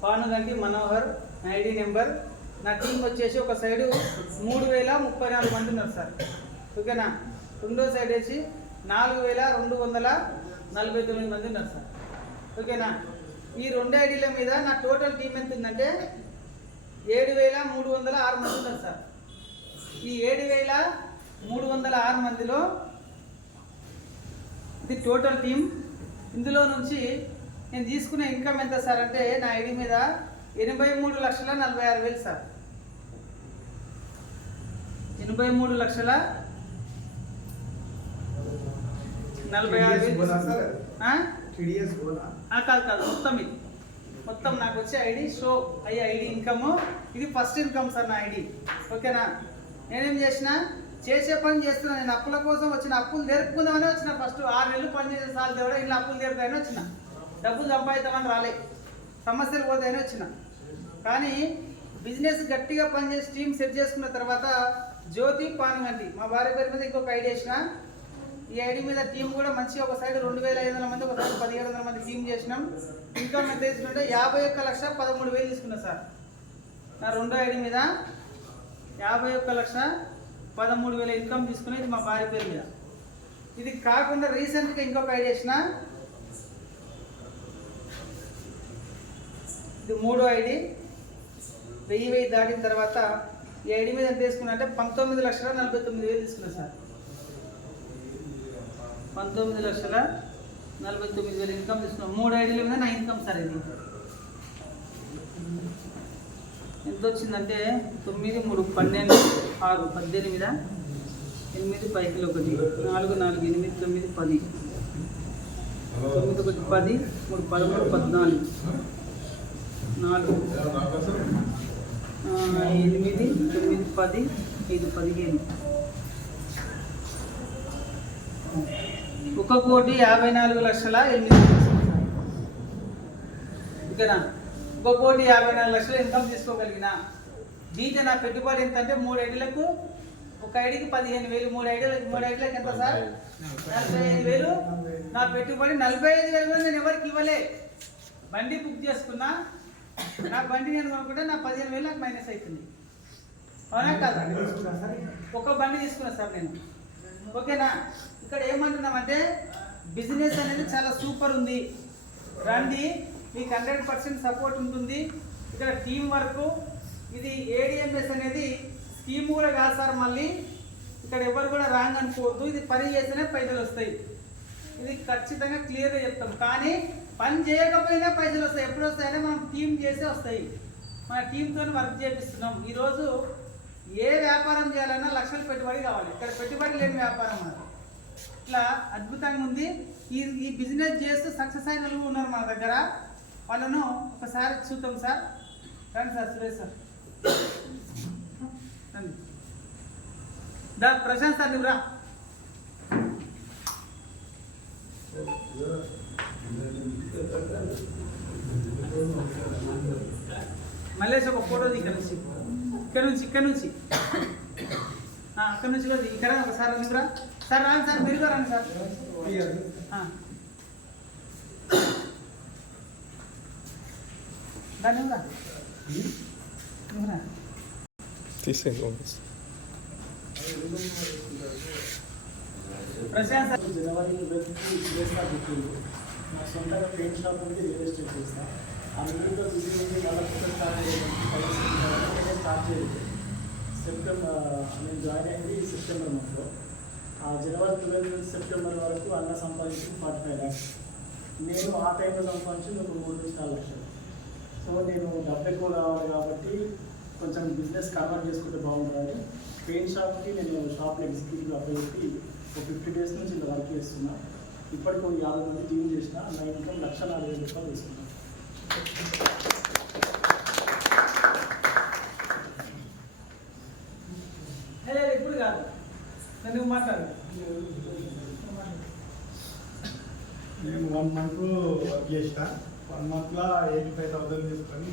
పానుగంటి మనోహర్ నా ఐడి నెంబర్. నా టీం వచ్చేసి ఒక సైడు 3,034 మంది ఉన్నారు సార్. ఓకేనా? రెండో సైడ్ వేసి 4,249 మంది ఉన్నారు సార్. ఓకేనా? ఈ 2 ఐడీల మీద నా టోటల్ టీం ఎంత ఉందంటే 7,306 మంది ఉన్నారు సార్. ఈ 7,306 మందిలో ఇది టోటల్ టీం. ఇందులో నుంచి నేను తీసుకునే ఇన్కమ్ ఎంత సార్ అంటే నా ఐడి మీద 83,46,000 సార్. 83,46,000. కాదు, మొత్తం నాకు వచ్చే ఐడి షో అయ్యే ఐడి ఇన్కమ్. ఇది ఫస్ట్ ఇన్కమ్ సార్ నా ఐడి. ఓకేనా? నేనేం చేసిన చేసే పని చేస్తున్నా. నేను అప్పుల కోసం వచ్చిన, అప్పులు తెరుపుకుందామని వచ్చిన. ఫస్ట్ 6 నెలలు పని చేసే సార్లు దేవుడా ఇలా అప్పులు తెరుపుతాయని వచ్చిన. డబ్బులు సంపాదిద్దామని రాలే, సమస్యలు పోతాయని వచ్చిన. కానీ బిజినెస్ గట్టిగా పనిచేసి టీం సెట్ చేసుకున్న తర్వాత జ్యోతి పానుగంటి మా భార్య పేరు మీద ఇంకొక ఐడి వేసిన. ఈ ఐడి మీద టీం కూడా మంచిగా ఒక సైడ్ 2500 మంది, ఒక సైడ్ 1700 మంది టీం చేసినాం. ఇన్కమ్ ఎంత తీసుకుంటే 51,13,000 తీసుకున్నా సార్. నా రెండో ఐడి మీద 51,13,000 ఇన్కమ్ తీసుకునేది మా భార్య పేరు మీద. ఇది కాకుండా రీసెంట్గా ఇంకొక ఐడి వేసిన. ఇది మూడో ఐడి. 1000 దాటిన తర్వాత ఈ ఐడి మీద ఎంత తీసుకున్నా అంటే 19,49,000 తీసుకున్నా సార్. 19,49,000 ఇన్కమ్ తీసుకున్నాం. 3 ఐడీల మీద నా ఇన్కమ్ సార్. ఇది ఎంత వచ్చిందంటే 9, 3, 12, 6, 18, 8 పైకి 1, 4, 4, 8, 9, 10, 9, 1, 10, 3, 13, 14, 4, 8, 9, 10, 5, 15. 1,54,08,000 ఓకేనా. 1,54,00,000 ఇన్కమ్ తీసుకోగలిగిన. దీంట్లో నా పెట్టుబడి ఎంత అంటే 3 ఐడీలకు, ఒక ఐడికి 15,000, 3 ఐడీలకు ఎంత సార్? 45,000. నా పెట్టుబడి 45,000 నేను ఎవరికి ఇవ్వలే. బండి బుక్ చేసుకున్నా, నా బండి నేను కొనుక్కుంటే నా 15,000 నాకు మైనస్ అవుతుంది. అవునా కాదా? ఒక బండి తీసుకున్నా సార్ నేను. ఓకేనా. ఇక్కడ ఏమంటున్నామంటే బిజినెస్ అనేది చాలా సూపర్ ఉంది, రండి, మీకు 100% సపోర్ట్ ఉంటుంది. ఇక్కడ టీం వర్క్. ఇది ఏడిఎంఎస్ అనేది స్కీమ్ కూడా కాదు సార్. మళ్ళీ ఇక్కడ ఎవరు కూడా రాంగ్ అనుకోవద్దు. ఇది పని చేస్తేనే పైసలు వస్తాయి. ఇది ఖచ్చితంగా క్లియర్గా చెప్తాం. కానీ పని చేయకపోయినా పైసలు వస్తాయి. ఎప్పుడు వస్తాయంటే మనం టీం చేసే వస్తాయి. మన టీంతో వర్క్ చేపిస్తున్నాం. ఈరోజు ఏ వ్యాపారం చేయాలన్నా లక్షలు పెట్టుబడి కావాలి. ఇక్కడ పెట్టుబడి లేని వ్యాపారం అన్నది. ఇట్లా అద్భుతంగా ఉంది. ఈ బిజినెస్ చేస్తూ సక్సెస్ అయిన వాళ్ళు ఉన్నారు మన దగ్గర. వాళ్ళను ఒకసారి చూద్దాం సార్. రండి సార్, సురేష్ సార్ రండి. ప్రశాంత్ సార్ నువ్వు రా. మళ్ళీ ఒక ఫోటో ఇక్కడ నుంచి అక్కడ నుంచి కూడా ఇక్కడ ఒకసారి నువ్వు రా సార్. రాండి సార్, మీరు రండి సార్. ప్రశాంత్ సార్ జనవరి 25 నా సొంతంగా పెయింట్ షాప్ ఉంది, రియల్ ఎస్టేట్ చేస్తాను. ఆ మిడిల్లో బిజినెస్ స్టార్ట్ చేయలేదు. నేను జాయిన్ అయింది సెప్టెంబర్ మంత్లో. ఆ జనవరి 12 నుంచి సెప్టెంబర్ వరకు అన్న సంపాదించింది 45 lakhs. నేను ఆ టైంలో సంపాదించింది ఒక 3 నుంచి 4 లక్షలు. సో నేను డబ్బు ఎక్కువ కావాలి కాబట్టి కొంచెం బిజినెస్ కన్వర్ట్ చేసుకుంటే బాగుంటుందని పెయింట్ షాప్కి నేను షాప్లో ఎగ్జిక్యూటివ్ అప్పచెప్పి ఒక 50 days నుంచి ఇలా వర్క్ చేస్తున్నా. ఇప్పటికి 50 మంది టీం చేసిన. నా ఇన్కమ్ 1,40,000 తీసుకున్నాను. ఇప్పుడు కాదు, నువ్వు మాట్లాడు. నేను 1 month వర్క్ చేసిన. 1 monthలో 85,000 తీసుకొని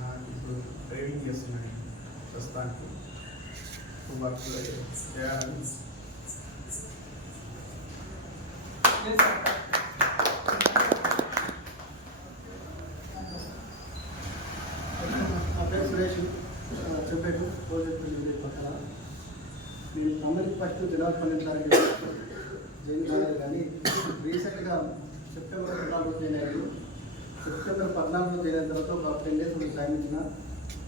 నాకు ఇప్పుడు డ్రైవింగ్ చేస్తున్నాను. ప్రస్తుతానికి వర్క్ చేయాలని. నా పేరు సురేష్, చెప్పేటు ప్రాజెక్ట్ పక్కన. నేను అందరికీ ఫస్ట్ జనవరి 12 తారీఖు జాయిన్ కాలేదు. కానీ రీసెంట్గా సెప్టెంబర్ 14 జాయిన్ అయ్యాను. సెప్టెంబర్ 14 జాయిన్ అయిన తర్వాత ఒక 10 days నేను టైం ఇచ్చిన.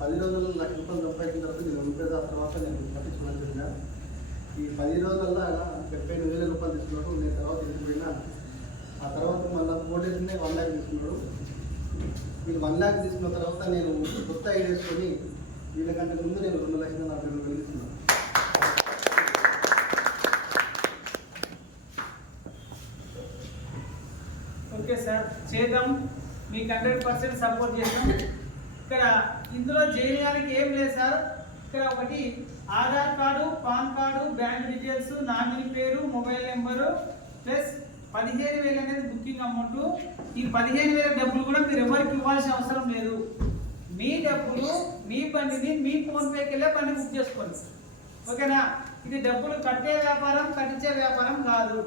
10 రోజుల్లో ₹1,00,000 సంపాదించిన తర్వాత నేను ఉంటే తర్వాత నేను పట్టించుకోవడం జరిగిన. ఈ 10 రోజుల్లో 78,000 తీసుకున్నాడు. నేను తర్వాత వెళ్ళిపోయినా. ఆ తర్వాత మళ్ళీ 4 days 1 lakh తీసుకున్నాడు. వీళ్ళు 1 lakh తీసుకున్న తర్వాత నేను కొత్త ఐడియా వేసుకొని వీళ్ళకంటే ముందు నేను 2,40,000 తీసుకున్నాను. ఓకే సార్, చేద్దాం. మీకు 100% సపోర్ట్ చేస్తాం. ఇక్కడ ఇందులో చేయడానికి ఏం లేదు సార్. ఇక్కడ ఒకటి Aadhaar card, pan card, bank details, nominee పేరు, మొబైల్ నెంబరు ప్లస్ 15,000 అనేది బుకింగ్ అమౌంట్. ఈ 15,000 డబ్బులు కూడా మీరు ఎవరికి ఇవ్వాల్సిన అవసరం లేదు. మీ డబ్బులు మీ బండిని మీ ఫోన్పేకి వెళ్ళే బండి బుక్ చేసుకోండి. ఓకేనా? ఇది డబ్బులు కట్టే వ్యాపారం, కట్టించే వ్యాపారం కాదు.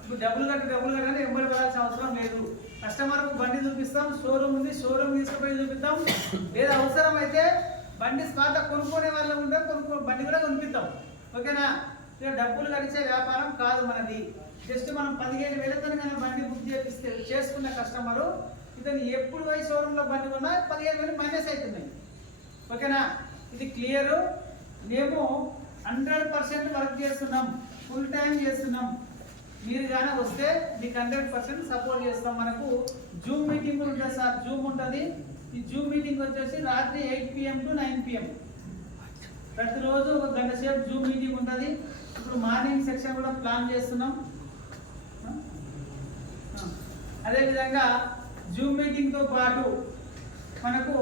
ఇప్పుడు డబ్బులు కట్టని ఎవరు వెళ్ళాల్సిన అవసరం లేదు. కస్టమర్కు బండి చూపిస్తాం, షోరూమ్ ఉంది, షోరూమ్ తీసుకుపోయి చూపిస్తాం. లేదా అవసరం అయితే బండి స్పాట్ కొనుక్కునే వాళ్ళు ఉంటే బండి కూడా కొనిపిస్తాం. ఓకేనా? ఇక డబ్బులు కట్టించే వ్యాపారం కాదు మనది. జస్ట్ మనం 15,000తో కానీ బండి బుక్ చేపిస్తే చేసుకున్న కస్టమరు ఇతను ఎప్పుడు పోయి షోరూంలో బండి కొన్నా 15,000 మైనస్ అవుతున్నాయి. ఓకేనా? ఇది క్లియరు. మేము 100% వర్క్ చేస్తున్నాం, ఫుల్ టైం చేస్తున్నాం. మీరు కానీ వస్తే మీకు 100% సపోర్ట్ చేస్తాం. మనకు జూమ్ మీటింగ్ ఉంటుంది సార్, జూమ్ ఉంటుంది. ఈ జూమ్ మీటింగ్ వచ్చేసి రాత్రి 8 PM to 9 PM ప్రతిరోజు 1 గంట సేపు జూమ్ మీటింగ్ ఉంటుంది. ఇప్పుడు మార్నింగ్ సెక్షన్ కూడా ప్లాన్ చేస్తున్నాం. అదేవిధంగా జూమ్ మీటింగ్తో పాటు మనకు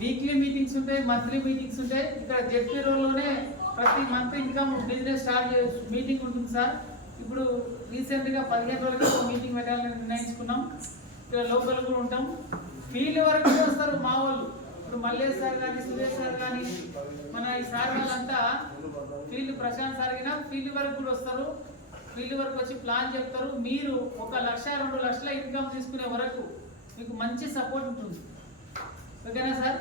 వీక్లీ మీటింగ్స్ ఉంటాయి, మంత్లీ మీటింగ్స్ ఉంటాయి. ఇక్కడ జెడ్పీ రోల్లోనే ప్రతి month income business start meeting ఉంటుంది సార్. ఇప్పుడు రీసెంట్గా 15 రోజులకి మీటింగ్ పెట్టాలని నిర్ణయించుకున్నాం. ఇక్కడ లోకల్ కూడా ఉంటాం. ఫీల్డ్ వరకు వస్తారు మా వాళ్ళు. ఇప్పుడు మల్లేష్ సార్ కానీ, సురేష్ సార్ కానీ, మన ఈ సార్ వాళ్ళంతా ఫీల్డ్, ప్రశాంత్ సార్ అయినా ఫీల్డ్ వరకు కూడా వస్తారు. ఫీల్డ్ వరకు వచ్చి ప్లాన్ చెప్తారు. మీరు 1 లక్ష 2 లక్షల ఇన్కమ్ తీసుకునే వరకు మీకు మంచి సపోర్ట్ ఉంటుంది. ఓకేనా సార్?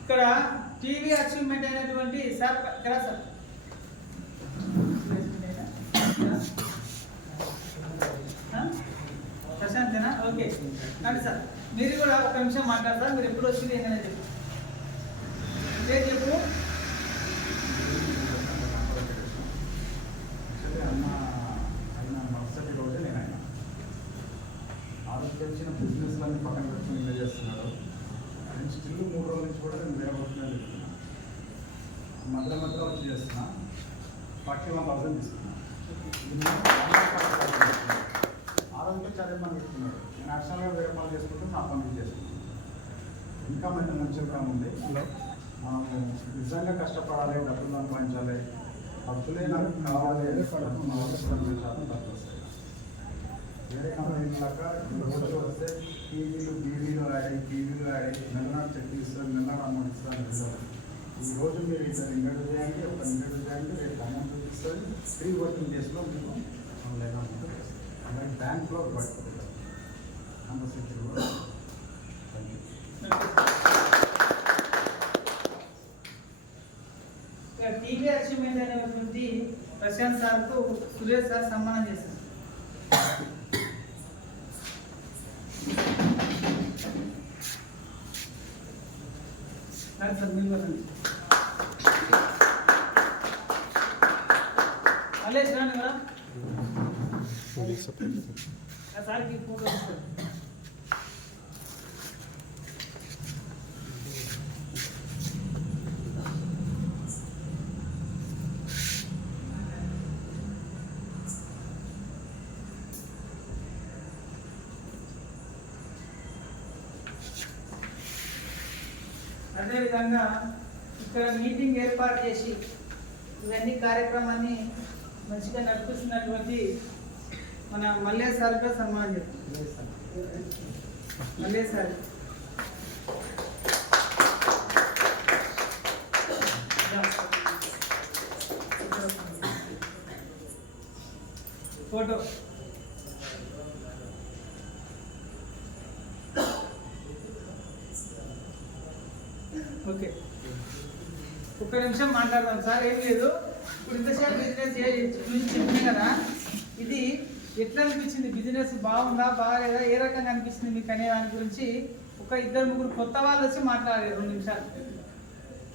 ఇక్కడ టీవీ అచీవ్మెంట్ అయినటువంటి సార్ ఇక్కడ సార్ ప్రశాంతేనా? ఓకే కానీ సార్ మీరు కూడా 1 నిమిషం మాట్లాడతారు. మీరు ఎప్పుడు వచ్చింది ఏంటనే చెప్పు. చెప్పు. మరుసటి రోజే నేను అయినా ఆలోచించిన బిజినెస్లన్నీ పక్కన పెట్టుకుని ఇన్వెస్ట్ చేస్తున్నాడు. అండ్ స్టిల్ 3 రోజుల నుంచి కూడా నేను వేరే వర్క్ చెప్తున్నా. మధ్యలో వచ్చి చేస్తున్నా. 41,000 తీసుకున్నా. ఆరోగ్యం చదివమని చెప్తున్నాడు. నేను యాక్చువల్గా వేరే పనులు చేసుకుంటూ నా పనులు చేసుకుంటాను. ఇన్కమ్ అయితే మంచిగా ఉంది. మనం నిజంగా కష్టపడాలి, డబ్బులు సంపాదించాలి. డబ్బులే నాకు కావాలి, శాతం డబ్బులు వస్తాయి. వేరే కంపెనీ దాకా రోజు వస్తే బీవీలు యాడ్ అయ్యి నెలనాడు చెక్ ఇస్తారు, నెలనాడు అమౌంట్ ఇస్తారు. ఈ రోజు మీరు ఇద్దరు ఇంటర్వ్యూ చేయండి, ఒక ఇంటర్వ్యూ చేయండి, రేపు అమౌంట్ చూపిస్తుంది. 3 వర్కింగ్ డేస్లో మీకు ఆన్లైన్ అమౌంట్ అలాగే బ్యాంక్లో పట్టుకుంటారు. అంత సెక్యూర్లో. టీవీ అచీవ్మెంట్ అనేటువంటి ప్రశాంత్ సార్కు సురేష్ సార్ సన్మానం చేశారు. సార్ మీరు మల్లేష్ రాండి కదా సార్కి ఫోటో వస్తారు. అదేవిధంగా ఇక్కడ మీటింగ్ ఏర్పాటు చేసి ఇవన్నీ కార్యక్రమాన్ని మంచిగా నడిపిస్తున్నటువంటి మన మల్లేష్ సార్గా సన్మానం చేస్తాం. Mallesh sir photo. ఓకే 1 నిమిషం మాట్లాడదాం సార్. ఏం లేదు, ఇప్పుడు ఇంతసేపు బిజినెస్ గురించి చెప్పినాయి కదా, ఇది ఎట్లా అనిపించింది? బిజినెస్ బాగుందా బాగాలేదా, ఏ రకంగా అనిపిస్తుంది మీకు అనే దాని గురించి 1-2-3 కొత్త వాళ్ళు వచ్చి మాట్లాడారు. 2 నిమిషాలు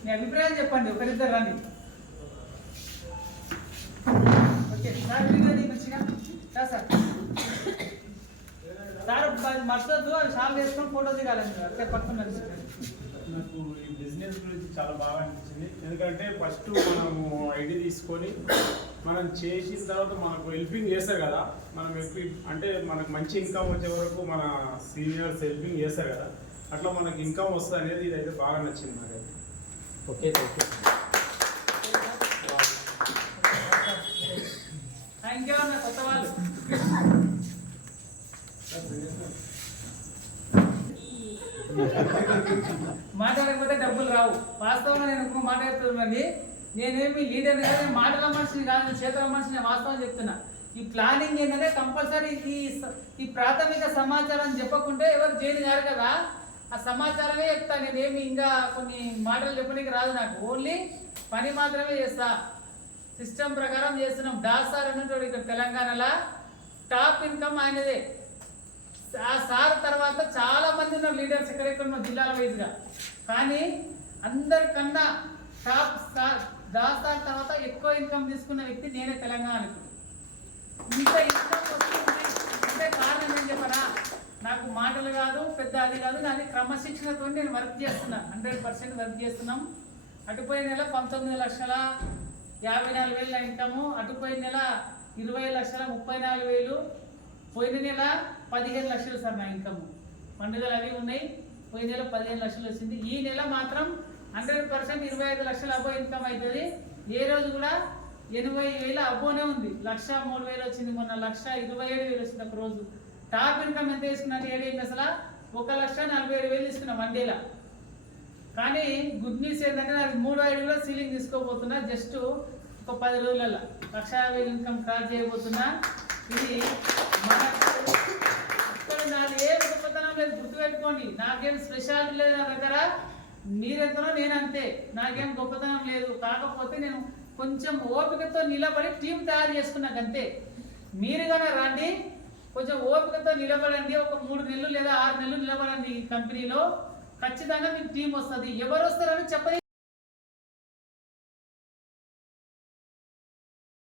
మీ అభిప్రాయం చెప్పండి. 1-2 రండి. ఓకే సార్, వీడియో మంచిగా సార్ సార్ మర్చిపోద్దు అవి సాల్వ్ చేసుకొని ఫోటో దిగాలండి అక్కడ పక్కన నాకు ఈ బిజినెస్ గురించి చాలా బాగా అనిపించింది. ఎందుకంటే ఫస్ట్ మనము ఐడి తీసుకొని మనం చేసిన తర్వాత మనకు హెల్పింగ్ చేస్తారు కదా, మనం అంటే మనకు మంచి ఇన్కమ్ వచ్చే వరకు మన సీనియర్స్ హెల్పింగ్ చేస్తారు కదా, అట్లా మనకి ఇన్కమ్ వస్తుంది అనేది ఇదైతే బాగా నచ్చింది నాకైతే. ఓకే ఇంకేమన్నా కొత్త వాళ్ళు మాట్లాడకపోతే డబ్బులు రావు. వాస్తవంగా నేను ఇంకో మాట్లాడుతున్నానండి, నేనేమి లీడర్ కాదు, నేను మాటల మనిషిని కాదు, నేను చేతుల మనిషిని, వాస్తవం చెప్తున్నా. ఈ ప్లానింగ్ ఏంటంటే కంపల్సరీ ఈ ప్రాథమిక సమాచారం చెప్పకుంటే ఎవరు జైలు కాదు కదా, ఆ సమాచారమే చెప్తా. నేనేమి ఇంకా కొన్ని మాటలు చెప్పడానికి రాదు నాకు, ఓన్లీ పని మాత్రమే చేస్తా. సిస్టమ్ ప్రకారం చేస్తున్నాం. దాస్ సార్ అన్నట్టు ఇక్కడ తెలంగాణలో టాప్ ఇన్కమ్ ఆయనదే. ఆ సార్ తర్వాత చాలా మంది ఉన్నారు లీడర్స్ ఎక్కడెక్కడ జిల్లాల వైజ్గా, కానీ అందరికన్నా టాప్ దాస్ సార్ తర్వాత ఎక్కువ ఇన్కమ్ తీసుకున్న వ్యక్తి నేనే తెలంగాణకు. ఇంత ఇన్కమ్ వస్తుంది అంటే కారణం ఏం చెప్పనా, నాకు మాటలు కాదు, పెద్ద అది కాదు, కానీ క్రమశిక్షణతో నేను వర్క్ చేస్తున్నా. 100% వర్క్ చేస్తున్నాం. అటుపోయిన నెల 19,54,000 ఇన్కము, అటుపోయిన నెల 20,34,000, పోయిన నెల 15 లక్షలు సార్ నా ఇన్కమ్. పండుగలు అవి ఉన్నాయి, పోయిన నెల 15 లక్షలు వచ్చింది. ఈ నెల మాత్రం 100% 25 లక్షల అబ్బో ఇన్కమ్ అవుతుంది. ఏ రోజు కూడా 80,000 అబ్బోనే ఉంది. 1,03,000 వచ్చింది మొన్న, 1,27,000 వచ్చింది ఒక రోజు. టాప్ ఇన్కమ్ ఎంత తీసుకున్నట్టు ఏడైంది అసలు 1,47,000 తీసుకున్నా వన్ డేలా. కానీ గుడ్ న్యూస్ ఏంటంటే నాకు 3 కూడా సీలింగ్ తీసుకోబోతున్నా. జస్ట్ ఒక 10 రోజులలో 1,50,000 ఇన్కమ్ క్రాస్ చేయబోతున్నా. ఇది మనకు ఇక్కడ నాది ఏ గొప్పతనం లేదు, గుర్తుపెట్టుకోండి. నాకేం స్పెషాలిటీ లేదు నా దగ్గర, మీరెంతనో నేను అంతే, నాకేం గొప్పతనం లేదు. కాకపోతే నేను కొంచెం ఓపికతో నిలబడి టీం తయారు చేసుకున్నాక అంతే. మీరు కానీ రండి, కొంచెం ఓపికతో నిలబడండి, ఒక 3 నెలలు లేదా 6 నెలలు నిలబడండి ఈ కంపెనీలో, ఖచ్చితంగా మీకు టీం వస్తుంది. ఎవరు వస్తారని చెప్పని